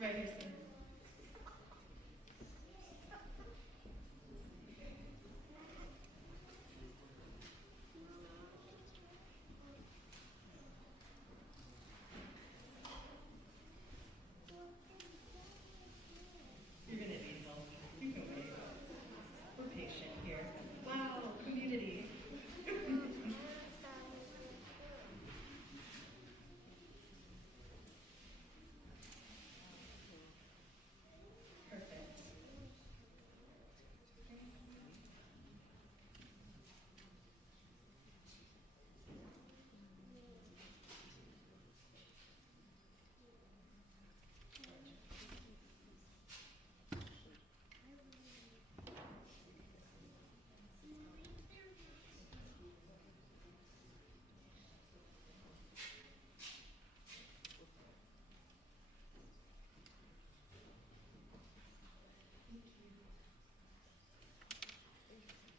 Right here, sir. You're gonna need help. You can wait. We're patient here. Wow, community. Perfect.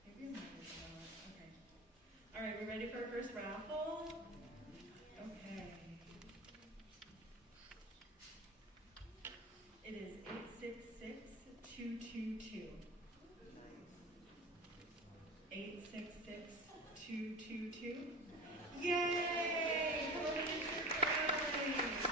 Maybe mine is not. Okay. All right, we ready for our first raffle? Okay. It is 866-222. 866-222. Yay! Come on, get your prize!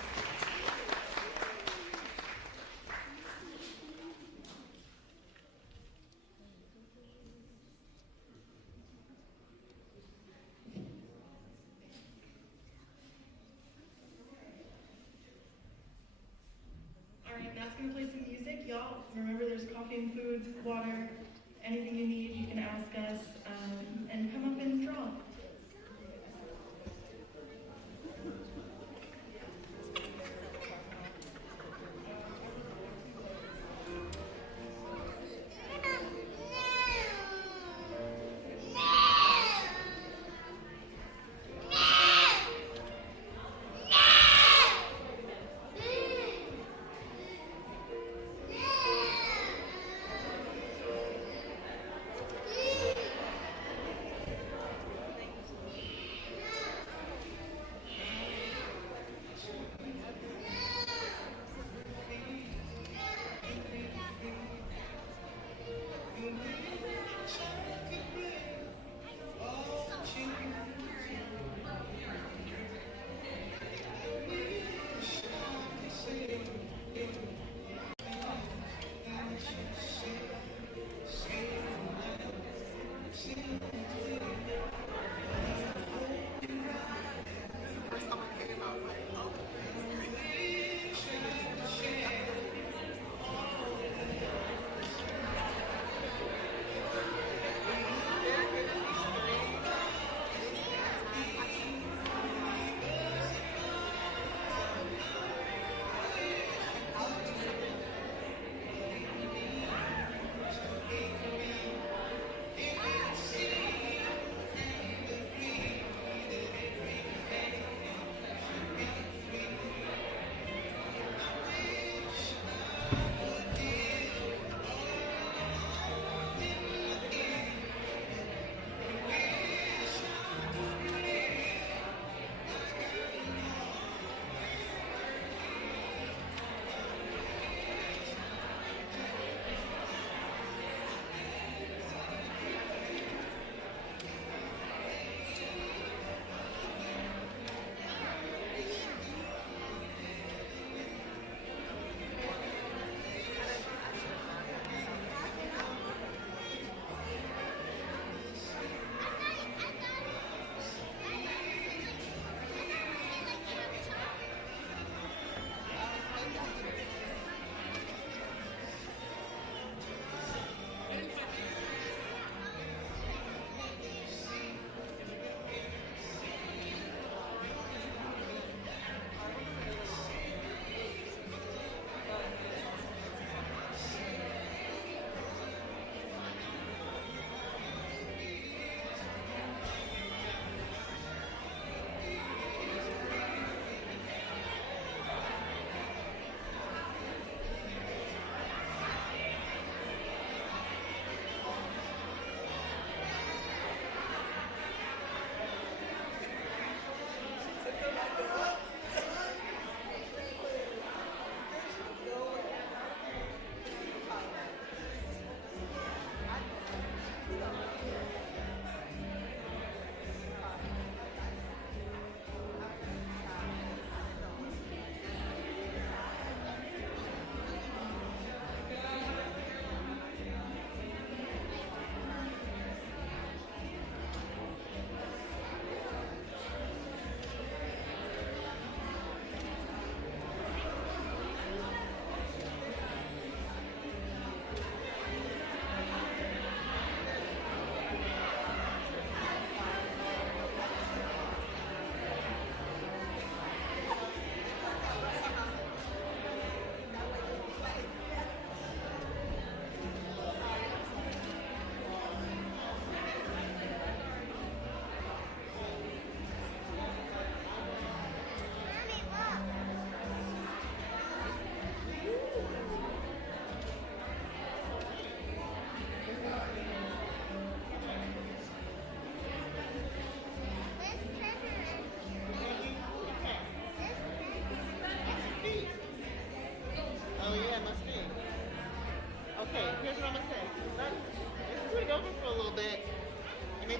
Remember, there's coffee and food, water, anything you need, you can ask us, and come up and draw.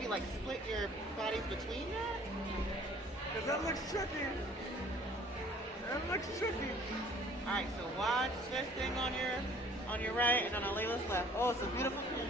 Like split your bodies between that? Cause that looks tricky. That looks tricky. Alright, so watch this thing on your right and on Alayla's left. Oh, it's a beautiful camera.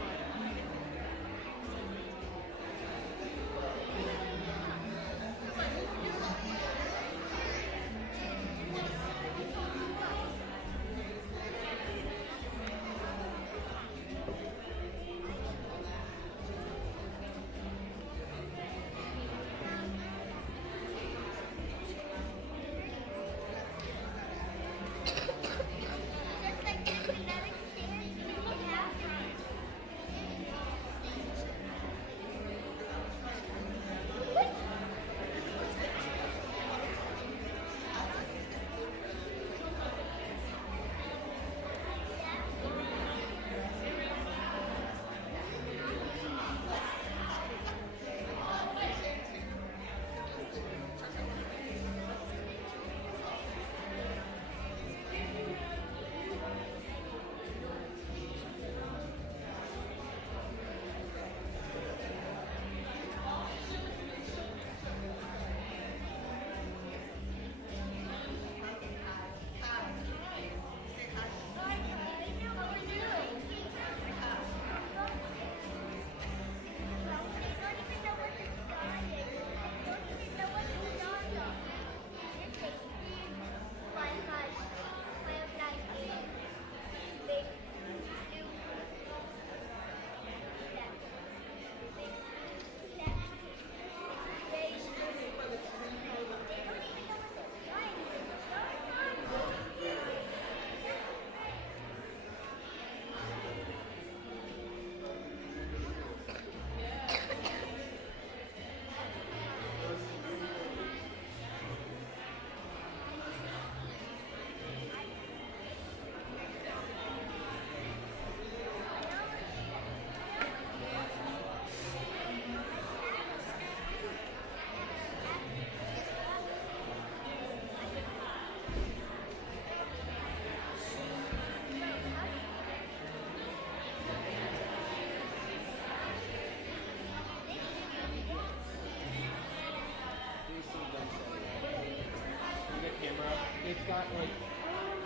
it's got like.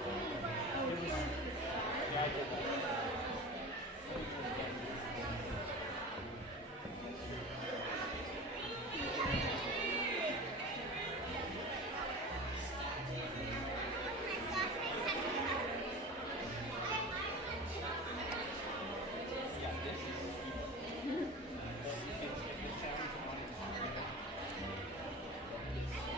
Oh, it's going to the side? Yeah, I did that. Yeah, this is. If the sound's on, it's on. This is.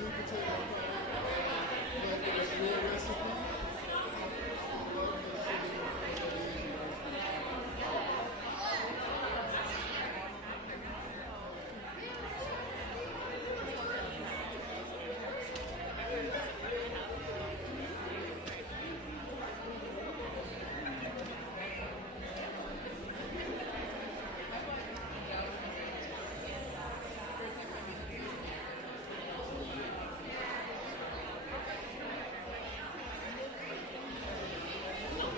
sweet potato pie, but it's your recipe. I love this sweet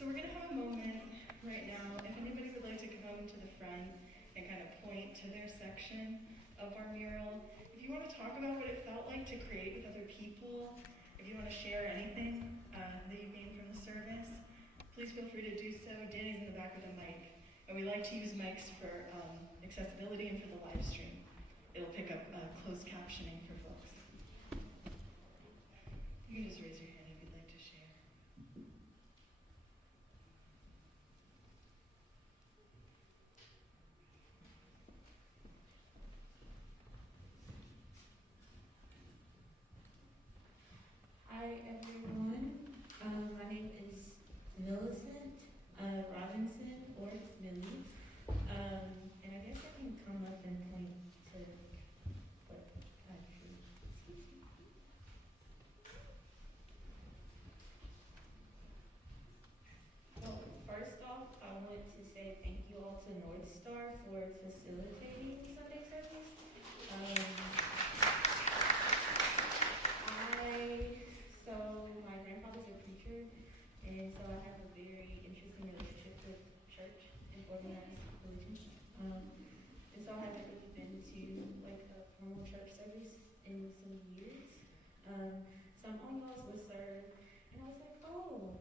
So we're gonna have a moment right now. If anybody would like to come to the front and kind of point to their section of our mural. If you want to talk about what it felt like to create with other people, if you want to share anything that you gained from the service, please feel free to do so. Danny's in the back with a mic. And we like to use mics for accessibility and for the live stream. It'll pick up closed captioning for folks. You can just raise your hand if you'd like to share. Hi everyone, my name is Millicent Robinson, or Millie, and I guess I can come up and point to what I drew. Well, first off, I want to say thank you all to North Star for facilitating Sunday service. So my grandfather's a preacher, and so I have a very interesting relationship with church and organized religion. And so I haven't really been to like a formal church service in some years. So I'm on y'all's listserv, and I was like, oh,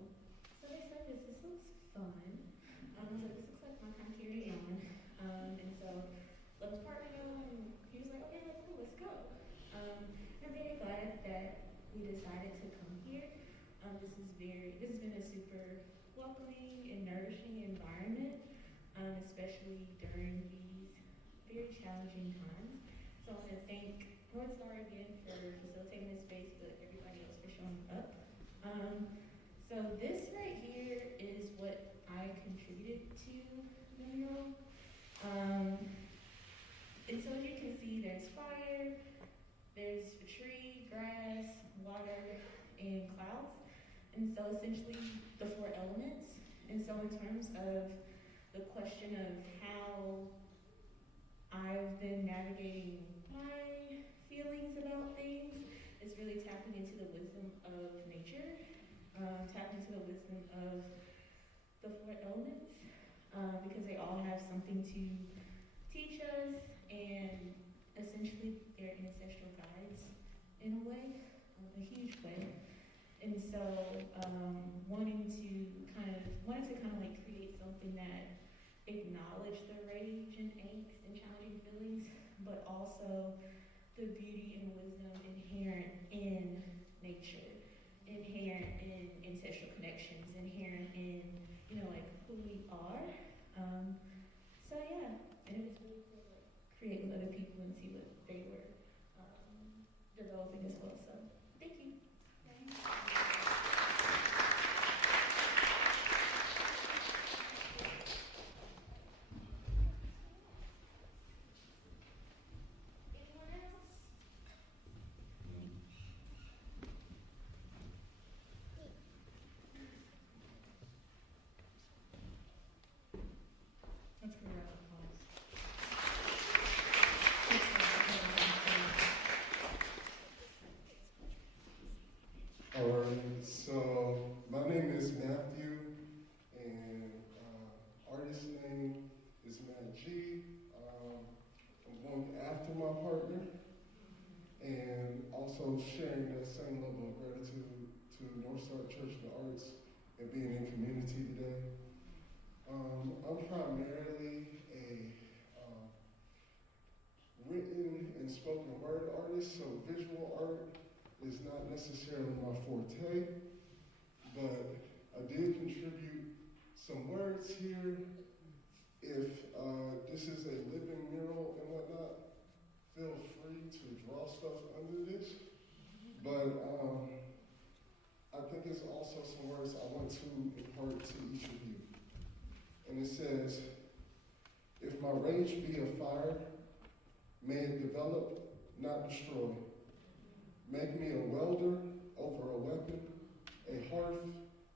Sunday service, this looks fun. I was like, this looks like my kind of carry on. And so let's partner on. He was like, okay, let's go. I'm very glad that we decided to come here. This has been a super welcoming and nourishing environment, especially during these very challenging times. So I want to thank North Star again for facilitating this space, but everybody else for showing up. So this right here is what I contributed to the mural. And so as you can see, there's fire, there's a tree, grass, water, and clouds. And so essentially the four elements. And so in terms of the question of how I've been navigating my feelings about things, it's really tapping into the wisdom of nature, tapping into the wisdom of the four elements, because they all have something to teach us, and essentially they're ancestral guides in a way, a huge way. And so wanted to kind of like create something that acknowledged the rage and angst and challenging feelings, but also the beauty and wisdom inherent in nature, inherent in ancestral connections, inherent in, like who we are. So yeah, and it was really cool to like create with other people and see what they were developing as well. So thank you. Anyone else? Let's give a round of applause. Alright, so my name is Matthew, and artist name is Matt G. I'm going after my partner, and also sharing that same level of gratitude to North Star Church of the Arts and being in community today. I'm primarily a written and spoken word artist, so visual art is not necessarily my forte, but I did contribute some words here. If this is a living mural and whatnot, feel free to draw stuff under this. But I think it's also some words I want to impart to each of you. And it says, if my rage be a fire, may it develop, not destroy. Make me a welder over a weapon, a hearth,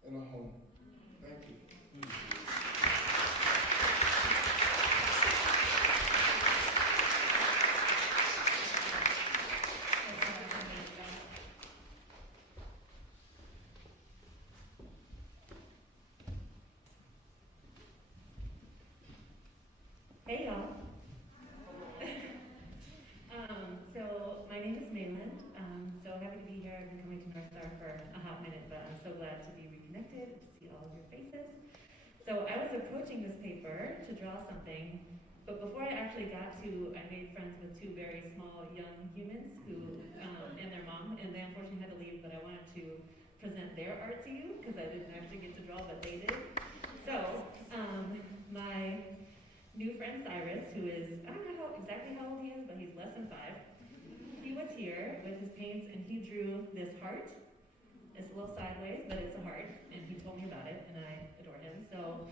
and a home. Thank you. Hey y'all. So my name is Mayland. So happy to be here. I've been coming to North Star for a hot minute, but I'm so glad to be reconnected, to see all of your faces. So I was approaching this paper to draw something, but before I actually got to, I made friends with two very small young humans who, and their mom, and they unfortunately had to leave, but I wanted to present their art to you, because I didn't actually get to draw, but they did. So, my new friend Cyrus, who is, I don't know exactly how old he is, but he's less than 5, he was here with his paints and he drew this heart. It's a little sideways, but it's a heart, and he told me about it, and I adore him. So,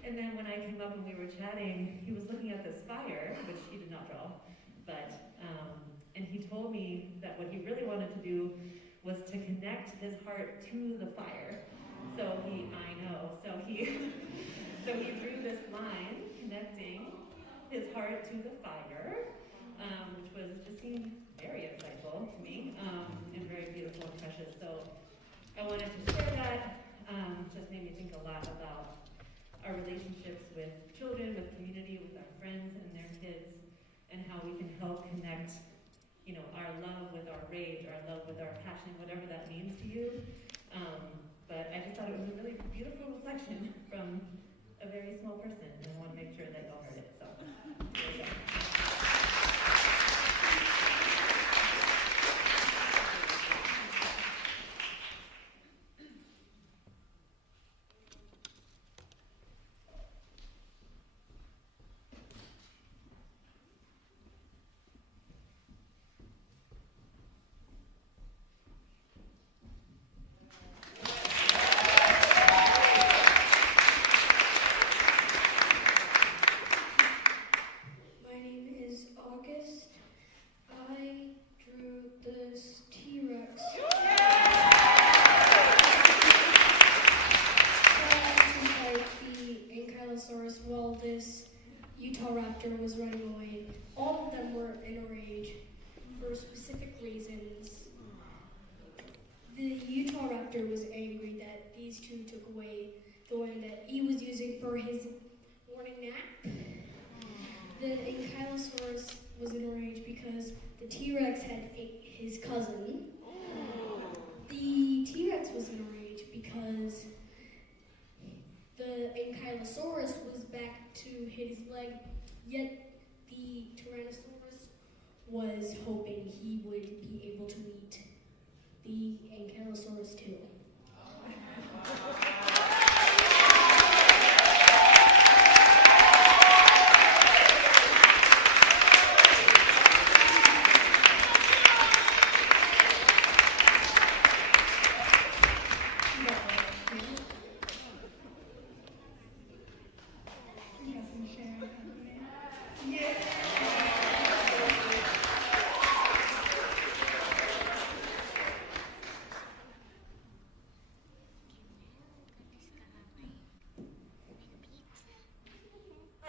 and then when I came up and we were chatting, he was looking at this fire, which he did not draw, but, and he told me that what he really wanted to do was to connect his heart to the fire. So he drew this line connecting his heart to the fire, which just seemed very insightful to me, and very beautiful and precious. So I wanted to share that. Just made me think a lot about our relationships with children, with community, with our friends and their kids, and how we can help connect, our love with our rage, our love with our passion, whatever that means to you. But I just thought it was a really beautiful reflection from a very small person, and I want to make sure that y'all heard it. So there you go. While this Utah raptor was running away. All of them were in a rage for specific reasons. The Utah raptor was angry that these two took away the one that he was using for his morning nap. The Ankylosaurus was in a rage because the T-Rex had ate his cousin. The T-Rex was in a rage because the Ankylosaurus was back to hit his leg, yet the Tyrannosaurus was hoping he would be able to meet the Ankylosaurus too.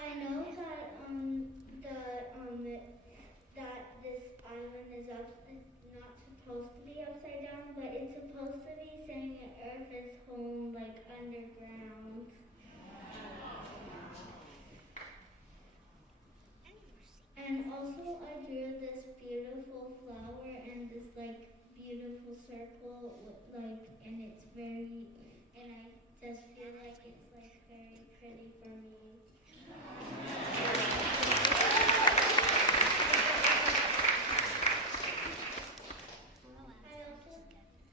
I know that this island is not supposed to be upside down, but it's supposed to be saying Earth is home, like underground. And also I drew this beautiful flower and this beautiful circle and it's very, and I just feel like it's very pretty for me.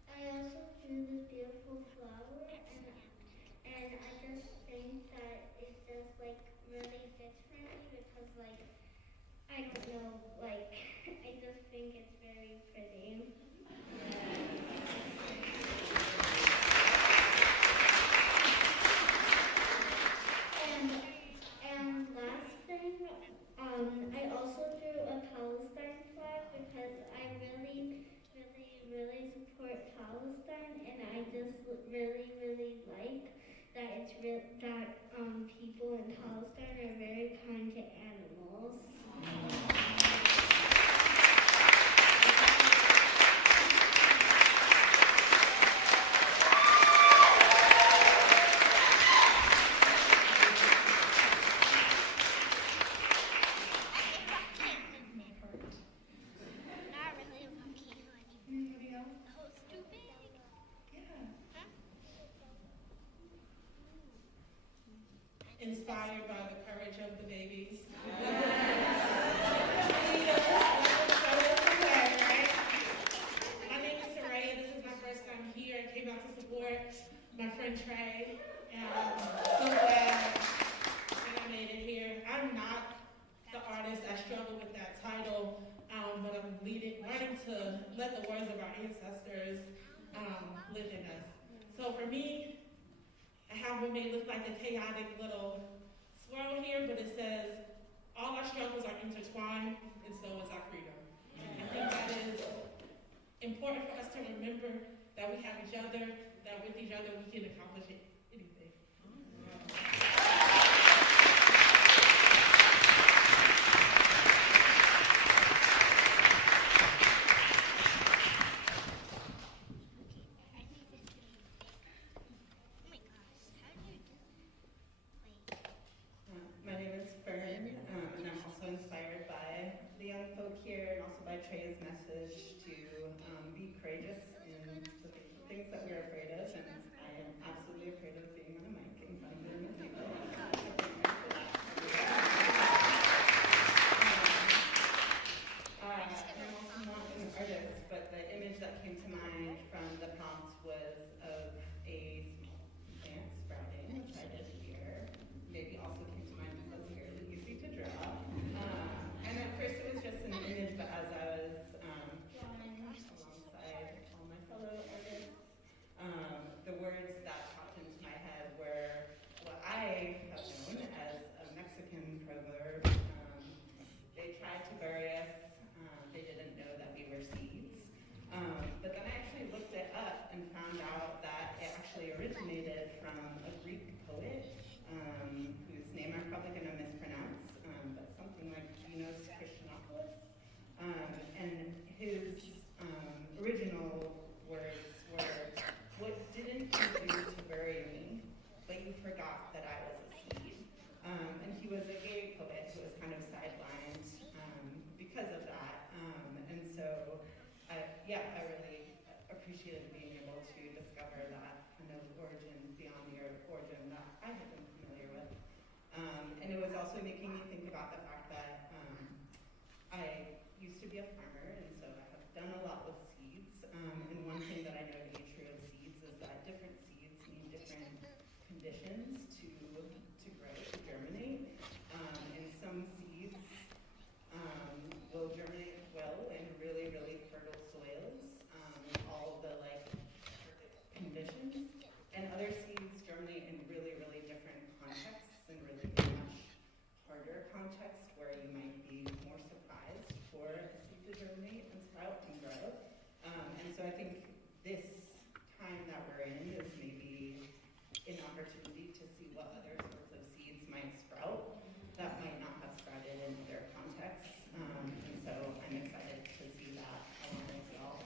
I also drew this beautiful flower and I just think that it just really fits for me because I don't know, I just think it's very pretty. And last thing, I also drew a Palestine flag because I really, really, really support Palestine, and I just really, really like that people in Palestine are very kind to animals. inspired by the courage of the babies. My name is Soraya. This is my first time here. I came out to support my friend Trey, and I'm so glad that I made it here. I'm not the artist. I struggle with that title, but I'm learning to let the words of our ancestors live in us. So for me, I have what may look like a chaotic little swirl here, but it says, all our struggles are intertwined, and so is our freedom. And I think that is important for us to remember that we have each other, that with each other we can accomplish anything. My name is Fern, and I'm also inspired by the young folk here and also by Trey's message to be courageous in the things that we're afraid of, and I am absolutely afraid of being on a mic in front of millions of people. I'm also not an artist, but the image that came to mind from the prompt was of a small plant sprouting, which I did here. Maybe also came to mind because here is easy to draw. And at first it was just an image, but as I was drawing alongside all my fellow artists, the words that popped into my head were what I have known as a Mexican proverb. They tried to bury us, they didn't know that we were seeds. But then I actually looked it up and found out that it actually originated from a Greek poet whose name I'm probably going to mispronounce, but something like Dinos Christianopoulos. And his original words were, "What didn't you do to bury me, but you forgot that I was a seed." And he was a gay poet who was kind of sidelined because of that. And so, I really appreciated being able to discover that kind of origin beyond the origin that I had been familiar with. And it was also making me think about the fact that I used to be a farmer, and so I have done a lot with seeds. And one thing that I know to be true of seeds is that different seeds need different conditions to grow, to germinate. And some seeds will germinate well in really, really fertile soils, all the conditions. And other seeds germinate in really, really different contexts and really much harder contexts where you might be more surprised for a seed to germinate and sprout and grow. And so I think this time that we're in is maybe an opportunity to see what other sorts of seeds might sprout that might not have sprouted in other contexts. And so I'm excited to see that along with y'all.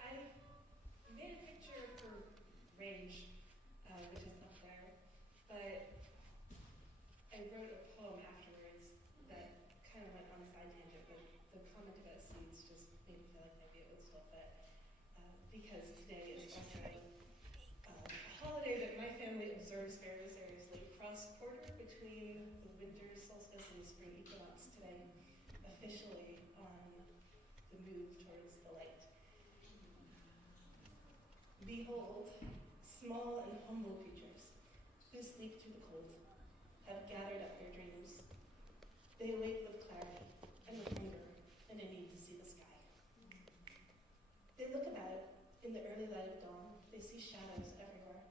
I made a picture for Range, which is up there, but I wrote a poem afterwards that kind of went on a side tangent, but the comment about seeds just made me feel like maybe it would still fit, because today is also a holiday that my family observes very seriously, cross-border between the winter solstice and the spring equinox today, officially on the move towards the light. Behold, small and humble creatures who sleep through the cold have gathered up their dreams. They awake with clarity and with hunger and a need to see the sky. They look about in the early light of dawn. They see shadows everywhere.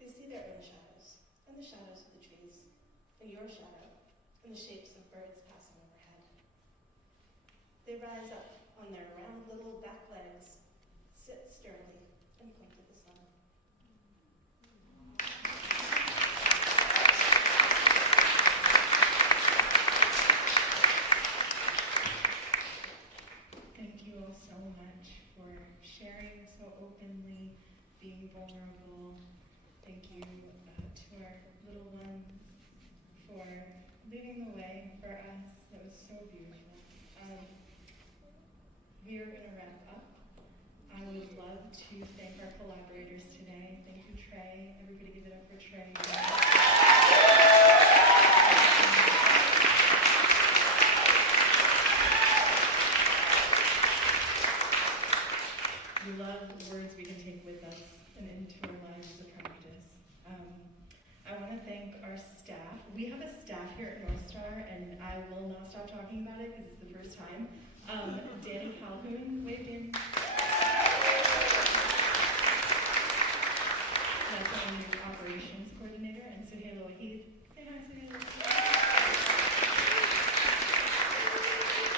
They see their own shadows and the shadows of the trees and your shadow and the shapes of birds passing overhead. They rise up on their round little back legs, sit sternly, and point to the sun. leading the way for us. That was so beautiful. We are going to wrap up. I would love to thank our collaborators today. Thank you, Trey. Everybody give it up for Trey. We love words we can take with us and into our lives as a practice. I want to thank our staff. We have a staff here at North Star, and I will not stop talking about it because it's the first time. Danny Calhoun, wave in. That's our new operations coordinator, and Suhail Wahid. Say hi, Suhail.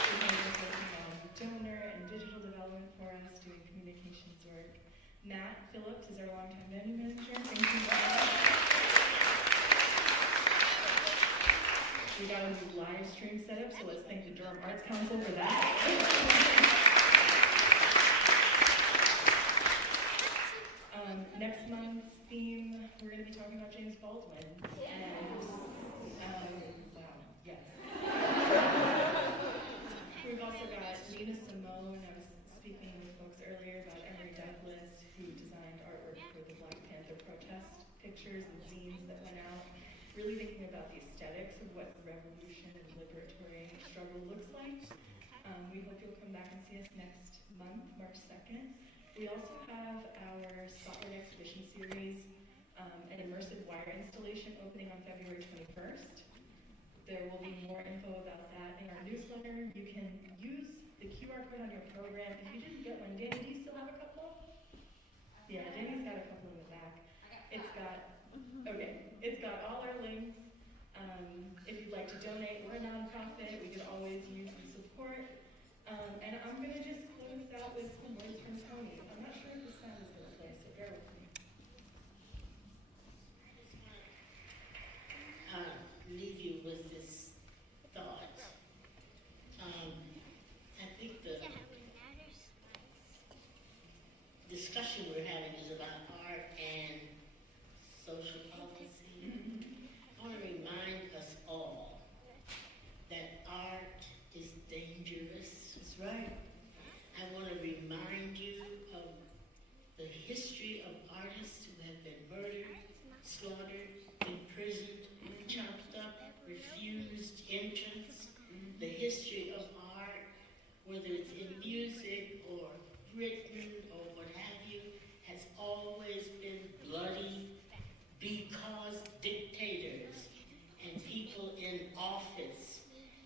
Suhail is working on donor and digital development for us, doing communications work. Matt Phillips is our longtime venue manager. Thank you, Matt. We got a new live stream setup, so let's thank the Durham Arts Council for that. Next month's theme, we're going to be talking about James Baldwin. And, wow, yes. We've also got Nina Simone. I was speaking with folks earlier about Emery Douglas, who designed artwork for the Black Panther protest pictures and zines that went out. Really thinking about the aesthetics of what revolution and liberatory struggle looks like. We hope you'll come back and see us next month, March 2nd. We also have our Spotlight Exhibition Series, an immersive wire installation opening on February 21st. There will be more info about that in our newsletter. You can use the QR code on your program. If you didn't get one, Danny, do you still have a couple? Yeah, Danny's got a couple in the back. It's got all our links. If you'd like to donate, we're a nonprofit. We could always use some support. And I'm going to just close out with some words from Toni. I'm not sure if the sound is going to play, so bear with me. Leave you with this thought. I think the discussion we're having is about art and social policy. I want to remind us all that art is dangerous. That's right. I want to remind you of the history of artists who have been murdered, slaughtered, imprisoned, chopped up, refused entrance. The history of art, whether it's in music or written or what have you, has always been bloody because dictators and people in office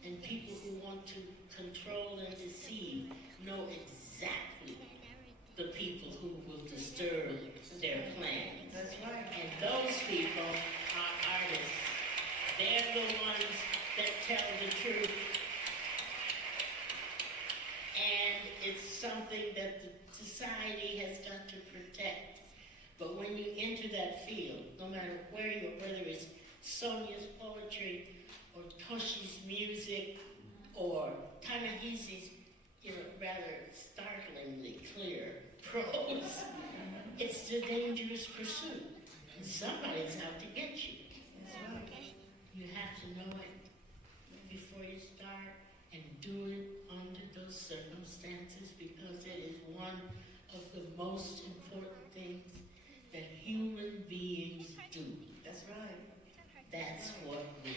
and people who want to control and deceive know exactly the people who will disturb their plans. That's right. And those people are artists. They're the ones that tell the truth. And it's something that the society has got to protect. But when you enter that field, no matter where you are, whether it's Sonia's poetry or Toshi's music or Ta-Nehisi's, rather startlingly clear prose, it's a dangerous pursuit. Somebody's out to get you. You have to know it before you start and do it under those circumstances because it is one of the most important things that human beings do. That's right. That's what we